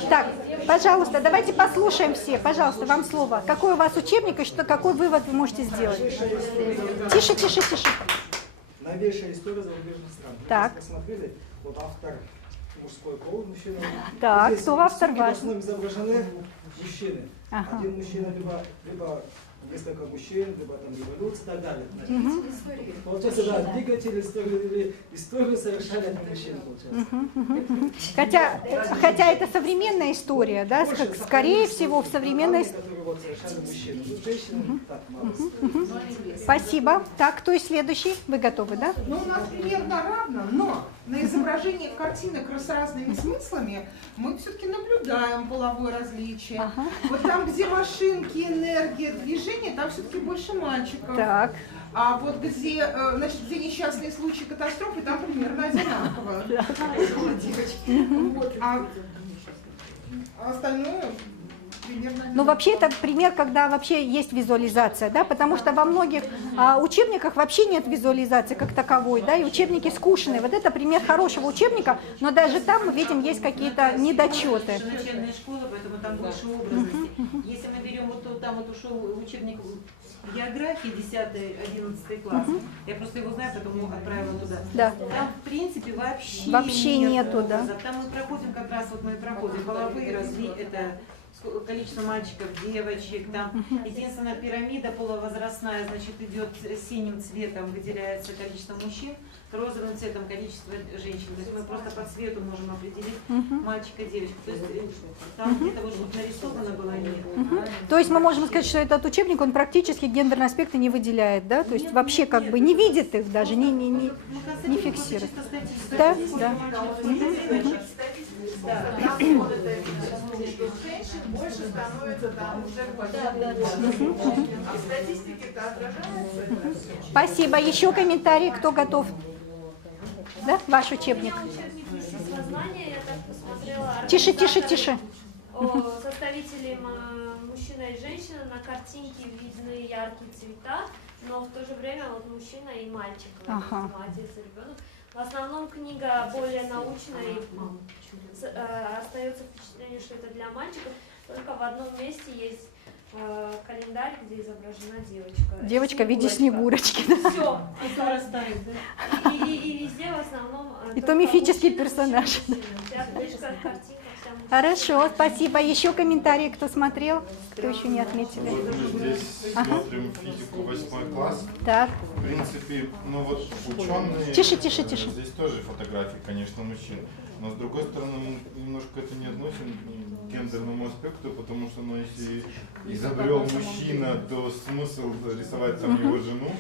Так, пожалуйста, давайте послушаем все. Пожалуйста, вам слово. Какой у вас учебник и какой вывод вы можете сделать? Тише, тише, тише. Новейшая история зарубежных стран. Так. Посмотрели, вот автор мужской пол, мужчина. Так, Здесь кто автор в ваш? основном изображены мужчины. Ага. Один мужчина, либо несколько мужчин, либо там революция и так далее. Получается, да, двигатель историю совершали одни мужчины, получается. Хотя это современная история, да? Скорее всего, в современной истории. Спасибо. Так, кто и следующий? Вы готовы, да? ну, у нас примерно равно, но на изображениях картинок с разными смыслами мы все-таки наблюдаем половое различие. Ага. Вот там, где машинки, энергия, движение, там все-таки больше мальчиков. Так. А вот где, значит, где несчастные случаи катастрофы, там примерно одинаково. Вот, а остальное примерно... Ну, вообще, это пример, когда вообще есть визуализация, да, потому что во многих учебниках вообще нет визуализации как таковой, да, и учебники скучные. Вот это пример хорошего учебника, но даже там мы видим, есть какие-то недочеты. Начальная школа, поэтому там больше образности. Если мы берем вот там вот ушел учебник географии 10-11 класс, я просто его знаю, поэтому отправила туда. Да. Там, в принципе, Вообще нету, да. Там мы проходим как раз, вот мы проходим половые различия, это количество мальчиков, девочек, там единственная пирамида полувозрастная, значит, идет синим цветом, выделяется количество мужчин, розовым цветом количество женщин. То есть мы просто по цвету можем определить мальчика, девочку. То есть там где-то вот нарисовано было нет. То есть мы можем сказать, что этот учебник, он практически гендерные аспекты не выделяет, да? То есть вообще как бы не видит их даже, не фиксирует. Да, да. Там вот это видно, что женщин больше становится там уже по А в статистике это отражается. Спасибо. Еще комментарии, кто готов? Да, ваш учебник. Я так посмотрела. Тише, тише, тише. Составители мужчина и женщина, на картинке видны яркие цвета, но в то же время вот мужчина и мальчик, отец и ребенок. В основном книга более научная, и остается впечатление, что это для мальчиков. Только в одном месте есть календарь, где изображена девочка. Девочка в виде Снегурочки. Все, и везде в основном. И то мифический персонаж. Вся книжка, картинка. Хорошо, спасибо. Еще комментарии, кто смотрел, кто еще не отметил. Вот мы здесь смотрим физику 8 класс. Так. В принципе, ну вот ученые... Тише, тише, тише. Здесь тоже фотографии, конечно, мужчин. Но с другой стороны, мы немножко это не относим к гендерному аспекту, потому что, ну, если изобрел мужчина, то смысл рисовать там его жену.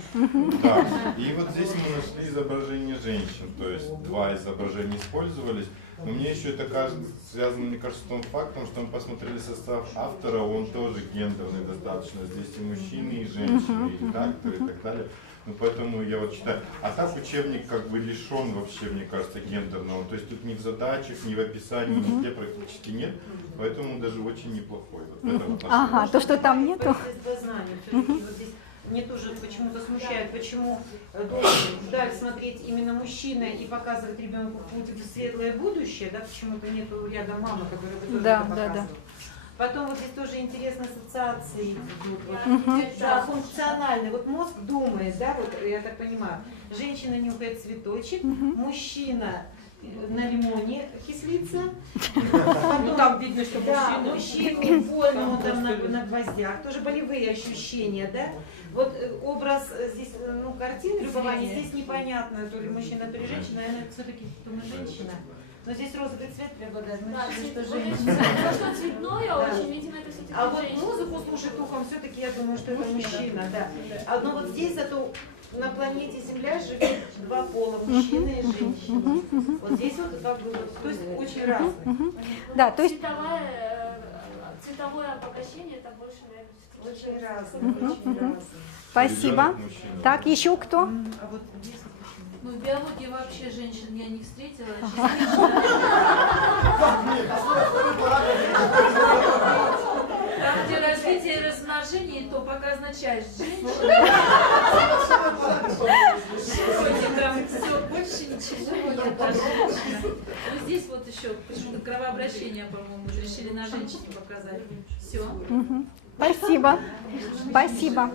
Да. И вот здесь мы нашли изображение женщин, то есть 2 изображения использовались. Но мне еще это кажется, связано, мне кажется, с том фактом, что мы посмотрели состав автора, он тоже гендерный достаточно. Здесь и мужчины, и женщины, и редакторы, и так далее. Ну, поэтому я вот считаю, а так учебник как бы лишен вообще, мне кажется, гендерного. То есть тут ни в задачах, ни в описании, нигде практически нет. Поэтому даже очень неплохой. Вот это вот ага, то, что там нету. Мне тоже почему-то смущает, почему должен вдаль смотреть именно мужчина и показывать ребенку путь в светлое будущее, да, почему-то нету рядом мамы, которая бы тоже это показывала. Потом вот здесь тоже интересные ассоциации идут, вот, да, функциональные. Вот мозг думает, да, вот я так понимаю, женщина нюхает цветочек, мужчина на лимоне кислится. Ну там видно, что мужчина больно, он там на гвоздях, тоже болевые ощущения, да. Вот образ здесь, ну, картины любования, здесь непонятно, то ли мужчина, то ли женщина, наверное, все-таки думаю, женщина. Но здесь розовый цвет преобладает, значит, что женщина. То, что цветное очень, видимо, это все-таки а вот музыку слушать ухом, все-таки я думаю, что это мужчина, да. Но вот здесь зато на планете Земля живет 2 пола, мужчина и женщина. Вот здесь вот как бы, то есть очень разные. Да, то есть цветовое обогащение это больше, наверное, очень разные, очень разные. Спасибо. Так, еще кто? А вот здесь ну, в биологии вообще женщин я не встретила. Там, где развитие и размножение, то пока означает женщина. Там все, больше ничего нет. Вот здесь вот еще почему-то кровообращение, по-моему, решили на женщине показать. Все. Спасибо. Спасибо.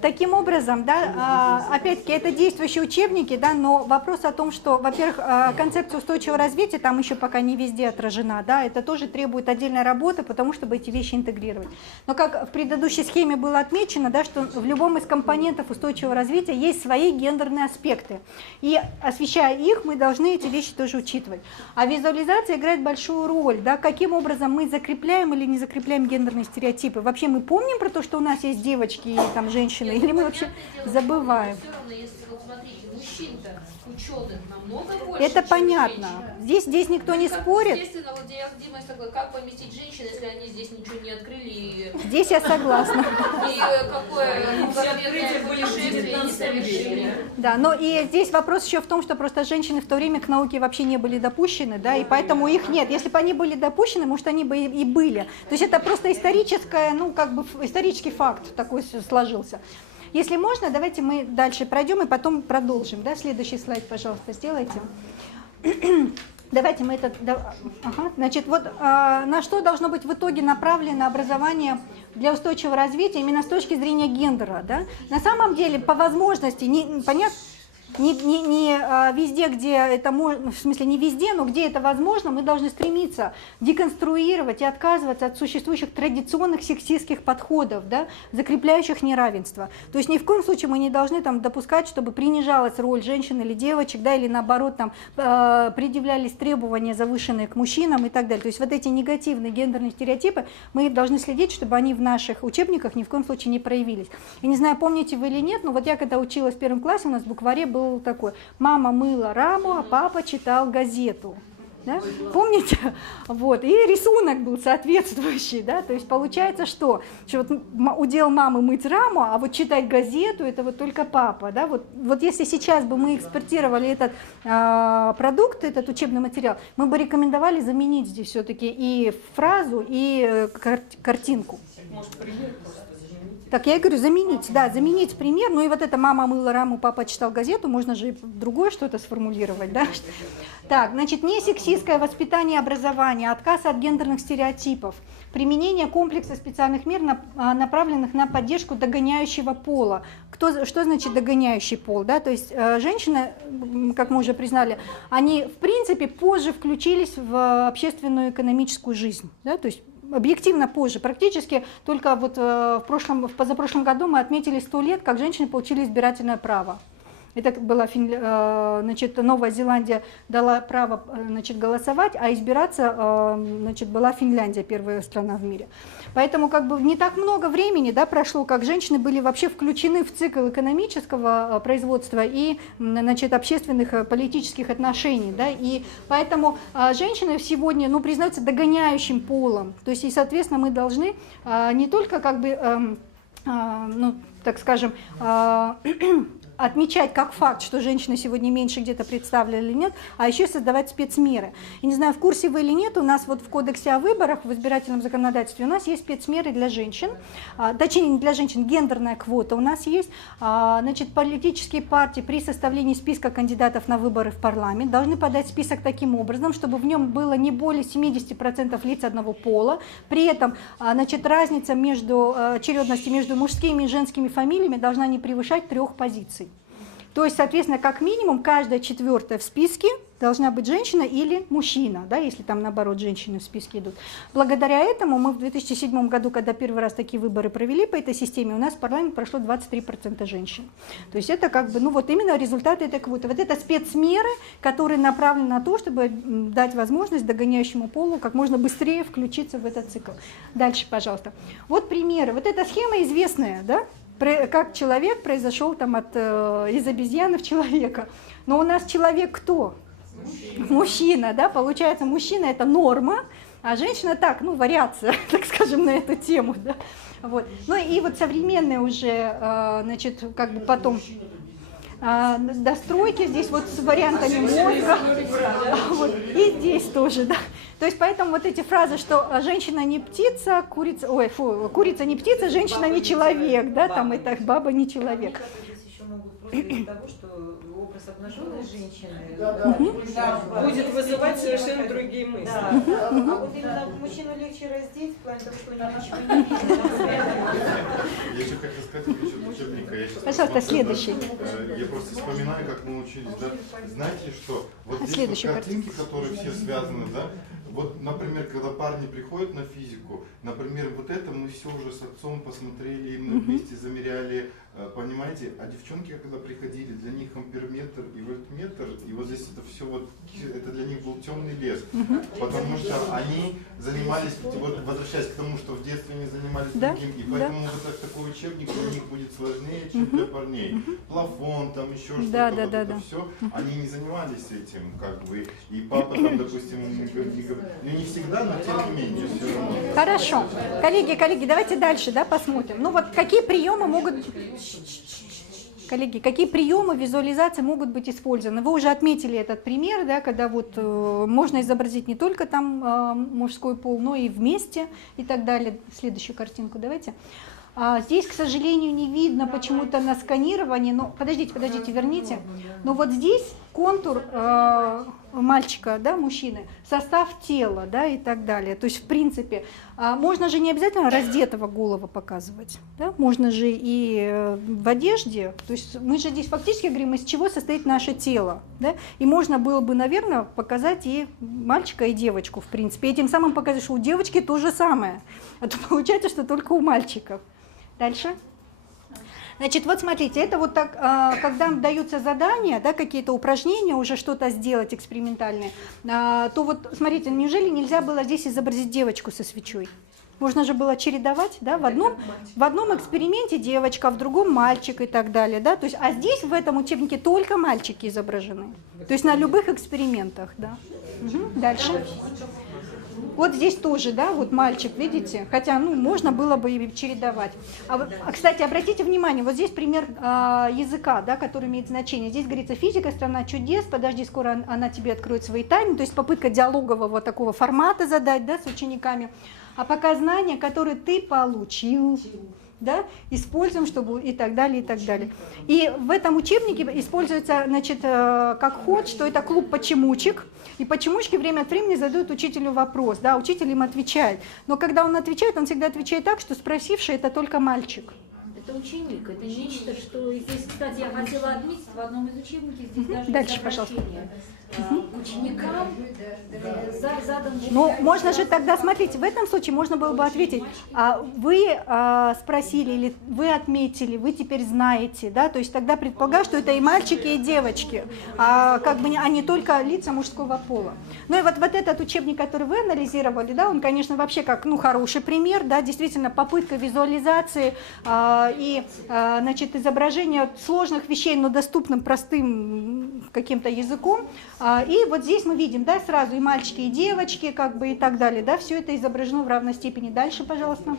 Таким образом, да, опять-таки, это действующие учебники, да, но вопрос о том, что, во-первых, концепция устойчивого развития там еще пока не везде отражена, да, это тоже требует отдельной работы, потому чтобы эти вещи интегрировать. Но как в предыдущей схеме было отмечено, да, что в любом из компонентов устойчивого развития есть свои гендерные аспекты, и освещая их, мы должны эти вещи тоже учитывать. А визуализация играет большую роль, да, каким образом мы закрепляем или не закрепляем гендерные стереотипы. Вообще мы помним про то, что у нас есть девочки и там женщины, или мы вообще забываем? Все равно, если вот смотрите, мужчин-то ученых намного больше. Это понятно. Здесь никто не спорит. Естественно, вот я с Димой согласна, как поместить женщин, если они здесь ничего не открыли. Здесь я согласна. И какое конкретное путешествие не совершили. Да, но и здесь вопрос еще в том, что просто женщины в то время к науке вообще не были допущены, да, и поэтому их нет. Если бы они были допущены, может, они бы и были. То есть это просто историческое, ну, как бы исторический факт такой сложился. Если можно, давайте мы дальше пройдем и потом продолжим. Да? Следующий слайд, пожалуйста, сделайте. Давайте мы это... Ага. Значит, вот на что должно быть в итоге направлено образование для устойчивого развития именно с точки зрения гендера. Да? На самом деле, по возможности, понятно, не везде, где это можно, в смысле не везде, но где это возможно, мы должны стремиться деконструировать и отказываться от существующих традиционных сексистских подходов, да, закрепляющих неравенство. То есть ни в коем случае мы не должны там допускать, чтобы принижалась роль женщин или девочек, да, или наоборот там предъявлялись требования завышенные к мужчинам и так далее. То есть вот эти негативные гендерные стереотипы, мы должны следить, чтобы они в наших учебниках ни в коем случае не проявились. Я не знаю, помните вы или нет, но вот я когда училась в 1 классе, у нас в букваре был такой: мама мыла раму, а папа читал газету. Да? Помните? Вот. И рисунок был соответствующий. Да? То есть получается, что вот удел мамы мыть раму, а вот читать газету это вот только папа. Да? Вот если сейчас бы мы экспортировали этот продукт, этот учебный материал, мы бы рекомендовали заменить здесь все-таки и фразу, и картинку. Может, пример просто заменить? Так я и говорю, заменить, да, заменить пример. Ну и вот это мама мыла раму, папа читал газету, можно же и другое что-то сформулировать, да? Так, значит, не сексистское воспитание и образование, отказ от гендерных стереотипов, применение комплекса специальных мер, направленных на поддержку догоняющего пола. Что значит догоняющий пол? Да? То есть женщины, как мы уже признали, они в принципе позже включились в общественную экономическую жизнь. Да? То есть объективно позже. Практически только вот в позапрошлом году мы отметили 100 лет, как женщины получили избирательное право. Это была, значит, Новая Зеландия дала право, значит, голосовать, а избираться, значит, была Финляндия, первая страна в мире. Поэтому как бы не так много времени, да, прошло, как женщины были вообще включены в цикл экономического производства и, значит, общественных политических отношений. Да, и поэтому женщины сегодня, ну, признаются догоняющим полом. То есть, и, соответственно, мы должны не только, как бы, ну, так скажем, отмечать как факт, что женщины сегодня меньше где-то представлены или нет, а еще создавать спецмеры. И не знаю, в курсе вы или нет, у нас вот в Кодексе о выборах, в избирательном законодательстве, у нас есть спецмеры для женщин, точнее не для женщин, гендерная квота у нас есть. Значит, политические партии при составлении списка кандидатов на выборы в парламент должны подать список таким образом, чтобы в нем было не более 70% лиц одного пола. При этом, значит, разница между очередности между мужскими и женскими фамилиями должна не превышать 3 позиций. То есть, соответственно, как минимум, каждая 4-я в списке должна быть женщина или мужчина, да, если там, наоборот, женщины в списке идут. Благодаря этому мы в 2007 году, когда первый раз такие выборы провели по этой системе, у нас в парламент прошло 23% женщин. То есть это как бы, ну вот именно результаты этой квоты. Вот это спецмеры, которые направлены на то, чтобы дать возможность догоняющему полу как можно быстрее включиться в этот цикл. Дальше, пожалуйста. Вот примеры. Вот эта схема известная, да? Как человек произошел там из обезьяны в человека. Но у нас человек кто? Мужчина, да, получается, мужчина это норма, а женщина так, ну, вариация, так скажем, на эту тему, да. Вот. Ну и вот современные уже, значит, как бы потом достройки здесь вот с вариантами мозга, вот, и здесь тоже, да. То есть поэтому вот эти фразы, что женщина не птица, курица, ой, фу, курица не птица, женщина не человек, да, там это баба не человек. Из-за того, что образ обнаженной женщины будет вызывать совершенно другие мысли. Да. А вот именно мужчину легче раздеть, в плане того, что у него ничего не видно. Я еще хотел сказать насчет учебника. Пожалуйста, следующий. Я просто вспоминаю, как мы учились. Да? Знаете, что вот здесь вот картинки, которые все связаны, да? Вот, например, когда парни приходят на физику, например, вот это мы все уже с отцом посмотрели, мы вместе замеряли, понимаете, а девчонки, когда приходили, для них амперметр и вольтметр, и вот здесь это все вот, это для них был темный лес, потому что они занимались, вот возвращаясь к тому, что в детстве они занимались другим, и поэтому вот такой учебник для них будет сложнее, чем для парней. Плафон, там еще что-то, вот это все, они не занимались этим, как бы, и папа там, допустим, ну не всегда, но тем не менее все равно. Хорошо. Коллеги, давайте дальше, да, посмотрим. Ну вот какие приемы могут... Коллеги, какие приемы визуализации могут быть использованы? Вы уже отметили этот пример, да, когда вот можно изобразить не только там мужской пол, но и вместе и так далее. Следующую картинку давайте. Здесь, к сожалению, не видно почему-то на сканировании, но подождите, верните. Но вот здесь контур мальчика, да, мужчины, состав тела, да, и так далее. То есть, в принципе, можно же не обязательно раздетого голова показывать, да? Можно же и в одежде. То есть мы же здесь фактически говорим, из чего состоит наше тело, да? И можно было бы, наверное, показать и мальчика, и девочку, в принципе. И тем самым показать, что у девочки то же самое. А то получается, что только у мальчиков. Дальше. Значит, вот смотрите, это вот так, когда даются задания, да, какие-то упражнения, уже что-то сделать экспериментальное, то вот, смотрите, неужели нельзя было здесь изобразить девочку со свечой? Можно же было чередовать, да, в одном эксперименте девочка, в другом мальчик и так далее, да, то есть, а здесь в этом учебнике только мальчики изображены, то есть на любых экспериментах, да. Дальше. Вот здесь тоже, да, вот мальчик, видите, хотя, ну, можно было бы и чередовать. Кстати, обратите внимание, вот здесь пример языка, да, который имеет значение. Здесь говорится: физика, страна чудес, подожди, скоро она тебе откроет свои тайны, то есть попытка диалогового такого формата задать, да, с учениками. А пока знания, которые ты получил, да, используем, чтобы и так далее, и так далее. И в этом учебнике используется, значит, как ход, что это клуб почемучек, и почемучки время от времени задают учителю вопрос, да, учитель им отвечает. Но когда он отвечает, он всегда отвечает так, что спросивший это только мальчик. Это ученик, это нечто, что здесь, кстати, я хотела отметить, в одном из учебников здесь даже дальше, пожалуйста. Ученикам задан... Ну, можно же тогда, смотрите, в этом случае можно было бы ответить: вы спросили или вы отметили, вы теперь знаете, да, то есть тогда предполагаю, что это и мальчики, и девочки, как бы, а не только лица мужского пола. Ну и вот этот учебник, который вы анализировали, да, он, конечно, вообще как, ну, хороший пример, да, действительно попытка визуализации и, значит, изображения сложных вещей, но доступным, простым каким-то языком. И вот здесь мы видим, да, сразу и мальчики, и девочки, как бы, и так далее, да, все это изображено в равной степени. Дальше, пожалуйста.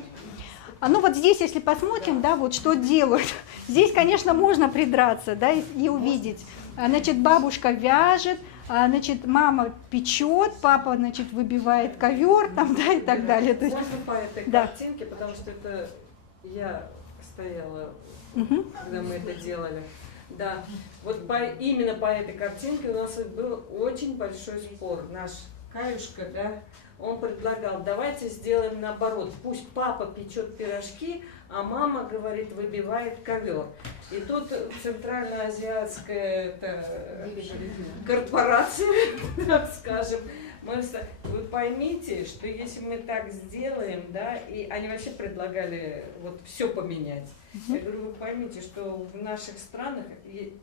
Ну вот здесь, если посмотрим, да, вот что делают, здесь, конечно, можно придраться, да, и увидеть. Значит, бабушка вяжет, значит, мама печет, папа, значит, выбивает ковер, там, да, и так далее. То есть, можно по этой да. картинке, потому что это я стояла, когда мы это делали. Да, вот именно по этой картинке у нас был очень большой спор. Наш Каюшка, да, он предлагал: давайте сделаем наоборот, пусть папа печет пирожки, а мама, говорит, выбивает ковер. И тут центральноазиатская корпорация, так скажем, вы поймите, что если мы так сделаем, да, и они вообще предлагали вот все поменять. Я говорю, вы поймите, что в наших странах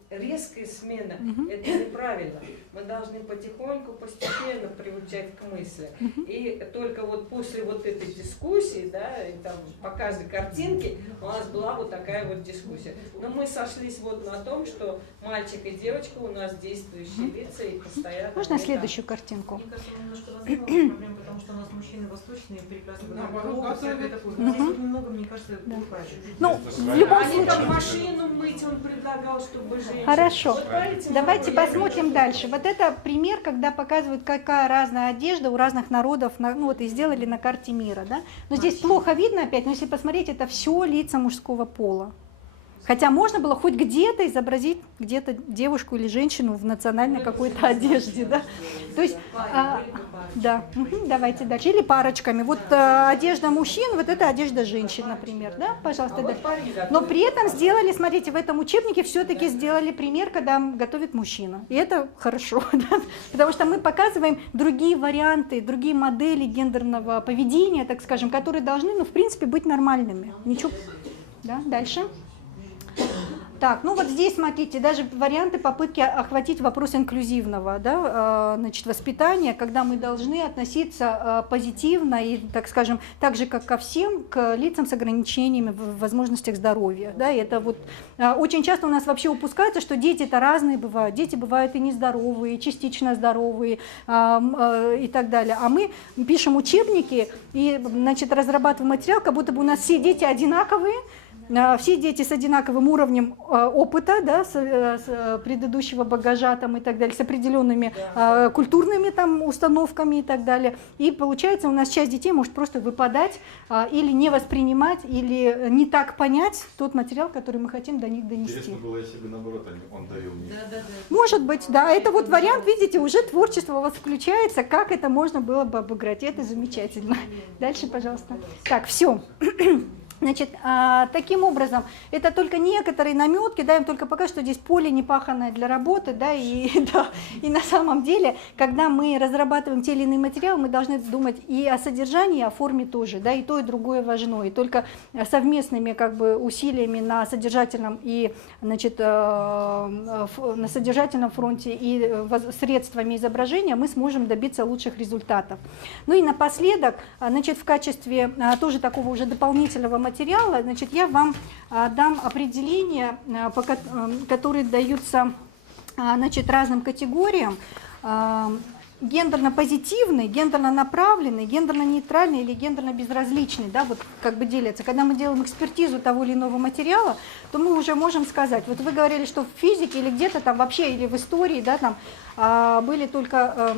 резкая смена это неправильно. Мы должны потихоньку, постепенно приучать к мысли. И только вот после вот этой дискуссии, да, и там по каждой картинке у нас была вот такая вот дискуссия. Но мы сошлись вот на том, что мальчик и девочка у нас действующие лица и постоянно. Можно следующую картинку? Мне кажется, немножко проблема, потому что у нас мужчины восточные прекрасно готовят. Немного, мне кажется, глупая. Ну, в любом случае. Там машину мыть он предлагал, чтобы женщины. Хорошо. Вот давайте посмотрим дальше. Вот это пример, когда показывают, какая разная одежда у разных народов, ну вот и сделали на карте мира, да. Но здесь плохо видно опять, но если посмотреть, это все лица мужского пола. Хотя можно было хоть где-то изобразить где-то девушку или женщину в национальной какой-то одежде, да. То есть, да, давайте дальше. Или парочками. Вот одежда мужчин, вот это одежда женщин, например, да, пожалуйста. Да. Но при этом сделали, смотрите, в этом учебнике все-таки сделали пример, когда готовит мужчина. И это хорошо, да? Потому что мы показываем другие варианты, другие модели гендерного поведения, так скажем, которые должны, ну, в принципе, быть нормальными. Ничего. Да, дальше. Так, ну вот здесь, смотрите, даже варианты попытки охватить вопрос инклюзивного, да, значит, воспитания, когда мы должны относиться позитивно и, так скажем, так же, как ко всем, к лицам с ограничениями в возможностях здоровья. Да, и это вот очень часто у нас вообще упускается, что дети-то разные бывают. Дети бывают и нездоровые, и частично здоровые и так далее. А мы пишем учебники и, значит, разрабатываем материал, как будто бы у нас все дети одинаковые, все дети с одинаковым уровнем опыта, да, с предыдущего багажа там, и так далее, с определенными культурными там, установками и так далее. И получается, у нас часть детей может просто выпадать или не воспринимать, или не так понять тот материал, который мы хотим до них донести. Интересно было, если бы наоборот он дарил мне. Может быть, да. Это вот вариант, видите, уже творчество у вас включается, как это можно было бы обыграть. И это замечательно. Дальше, пожалуйста. Так, все. Значит, таким образом, это только некоторые наметки, да, им только покажут, что здесь поле не паханное для работы, да, да, и на самом деле, когда мы разрабатываем те или иные материалы, мы должны думать и о содержании, и о форме тоже, да, и то, и другое важно, и только совместными как бы усилиями на содержательном и, значит, на содержательном фронте и средствами изображения мы сможем добиться лучших результатов. Ну и напоследок, значит, в качестве тоже такого уже дополнительного материала, значит, я вам дам определения, которые даются, значит, разным категориям: гендерно-позитивный, гендерно-направленный, гендерно-нейтральный или гендерно-безразличный, да, вот как бы делятся. Когда мы делаем экспертизу того или иного материала, то мы уже можем сказать, вот вы говорили, что в физике или где-то там вообще, или в истории, да, там были только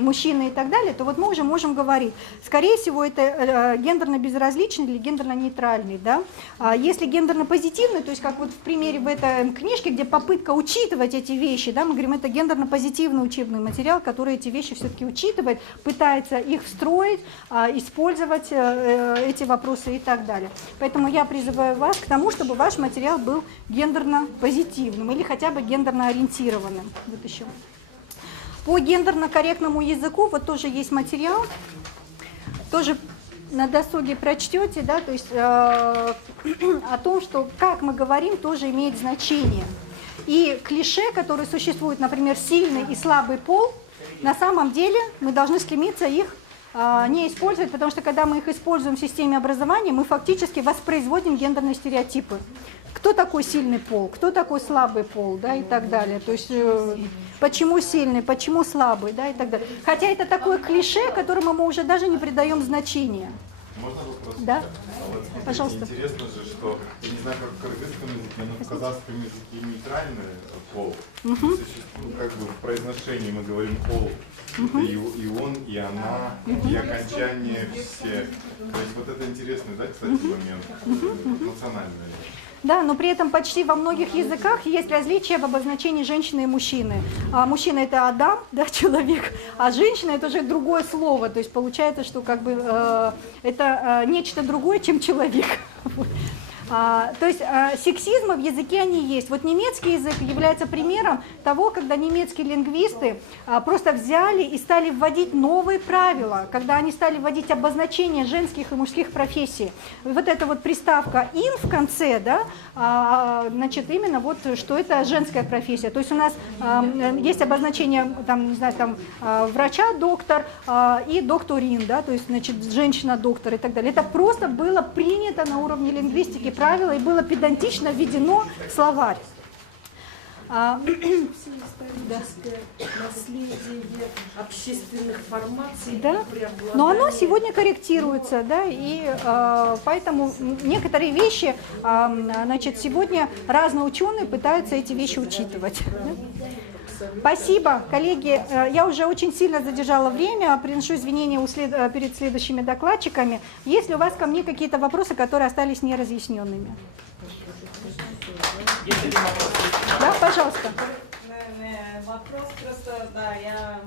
мужчины и так далее, то вот мы уже можем говорить, скорее всего, это гендерно-безразличный или гендерно-нейтральный, да. Если гендерно-позитивный, то есть как вот в примере в этой книжке, где попытка учитывать эти вещи, да, мы говорим, это гендерно-позитивный учебный материал, который эти вещи все-таки учитывает, пытается их встроить, использовать эти вопросы и так далее. Поэтому я призываю вас к тому, чтобы ваш материал был гендерно-позитивным или хотя бы гендерно-ориентированным. Вот еще. По гендерно-корректному языку вот тоже есть материал, тоже на досуге прочтете, да, то есть о том, что как мы говорим, тоже имеет значение. И клише, которые существуют, например, сильный и слабый пол, на самом деле мы должны стремиться их не использовать, потому что когда мы их используем в системе образования, мы фактически воспроизводим гендерные стереотипы. Кто такой сильный пол, кто такой слабый пол, да, и так далее. То есть почему сильный, почему слабый, да, и так далее. Хотя это такое клише, которому мы уже даже не придаем значения. Можно вопрос? Да? А вот смотрите, Пожалуйста. интересно же, что, я не знаю, как в кыргызском языке, но в казахском языке нейтральный пол. Существует, как бы в произношении мы говорим пол. Это и он, и она, и окончание все. То есть вот это интересный, да, кстати, момент, национальный. Да, но при этом почти во многих языках есть различия в обозначении женщины и мужчины. Мужчина – это Адам, да, человек, а женщина – это уже другое слово. То есть получается, что как бы это нечто другое, чем человек. То есть сексизмы в языке они есть. Вот немецкий язык является примером того, когда немецкие лингвисты просто взяли и стали вводить новые правила, когда они стали вводить обозначения женских и мужских профессий. Вот эта вот приставка «ин» в конце, да, значит, именно вот, что это женская профессия. То есть у нас есть обозначение, там, не знаю, там, врача-доктор и докторин, да, то есть, значит, женщина-доктор и так далее. Это просто было принято на уровне лингвистики правила и было педантично введено в словарь. Наследие общественных формаций. Да, но оно сегодня корректируется, да, и поэтому некоторые вещи, значит, сегодня разные ученые пытаются эти вещи учитывать. Спасибо, коллеги. Я уже очень сильно задержала время. Приношу извинения перед следующими докладчиками. Есть ли у вас ко мне какие-то вопросы, которые остались неразъясненными? Да, пожалуйста. Вопрос просто, да, я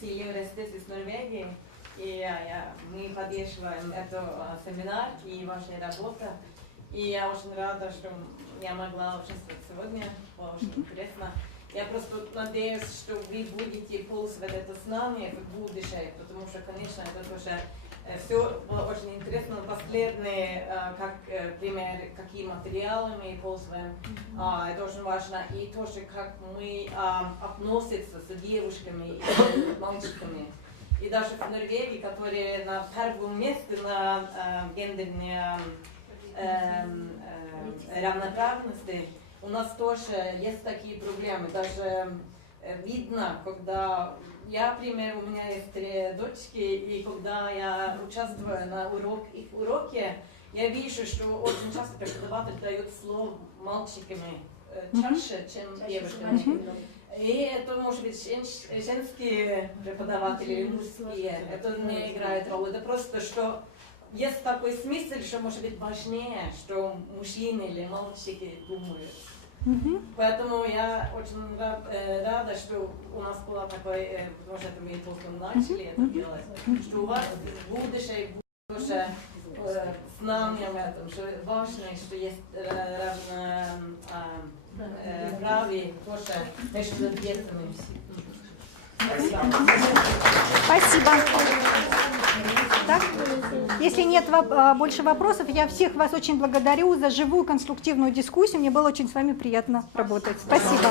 Сесилия университет из Норвегии, и мы поддерживаем этот семинар и ваша работа. И я очень рада, что я могла участвовать сегодня, очень интересно. Я просто надеюсь, что вы будете пользоваться это знание в будущем, потому что, конечно, это тоже все было очень интересно. Последние, как пример, какие материалы мы пользуем, это очень важно. И тоже, как мы относимся с девушками и мальчиками. И даже в Норвегии, которые на первом месте на гендерной равноправности, у нас тоже есть такие проблемы. Даже видно, когда я, например, у меня есть 3 дочки, и когда я участвую на их уроке, я вижу, что очень часто преподаватель дает слово мальчиками чаще, чем девушками. И это может быть женские преподаватели или мужские. Это не играет роль. Это просто, что есть такой смысл, что может быть важнее, что мужчины или мальчики думают. Поэтому я очень рада, что у нас было такое, потому что мы только начали это делать, что у вас в будущем тоже знанием этом, что важно, что есть праве тоже между детьми. Спасибо. Так, если нет больше вопросов, я всех вас очень благодарю за живую конструктивную дискуссию. Мне было очень с вами приятно работать. Спасибо.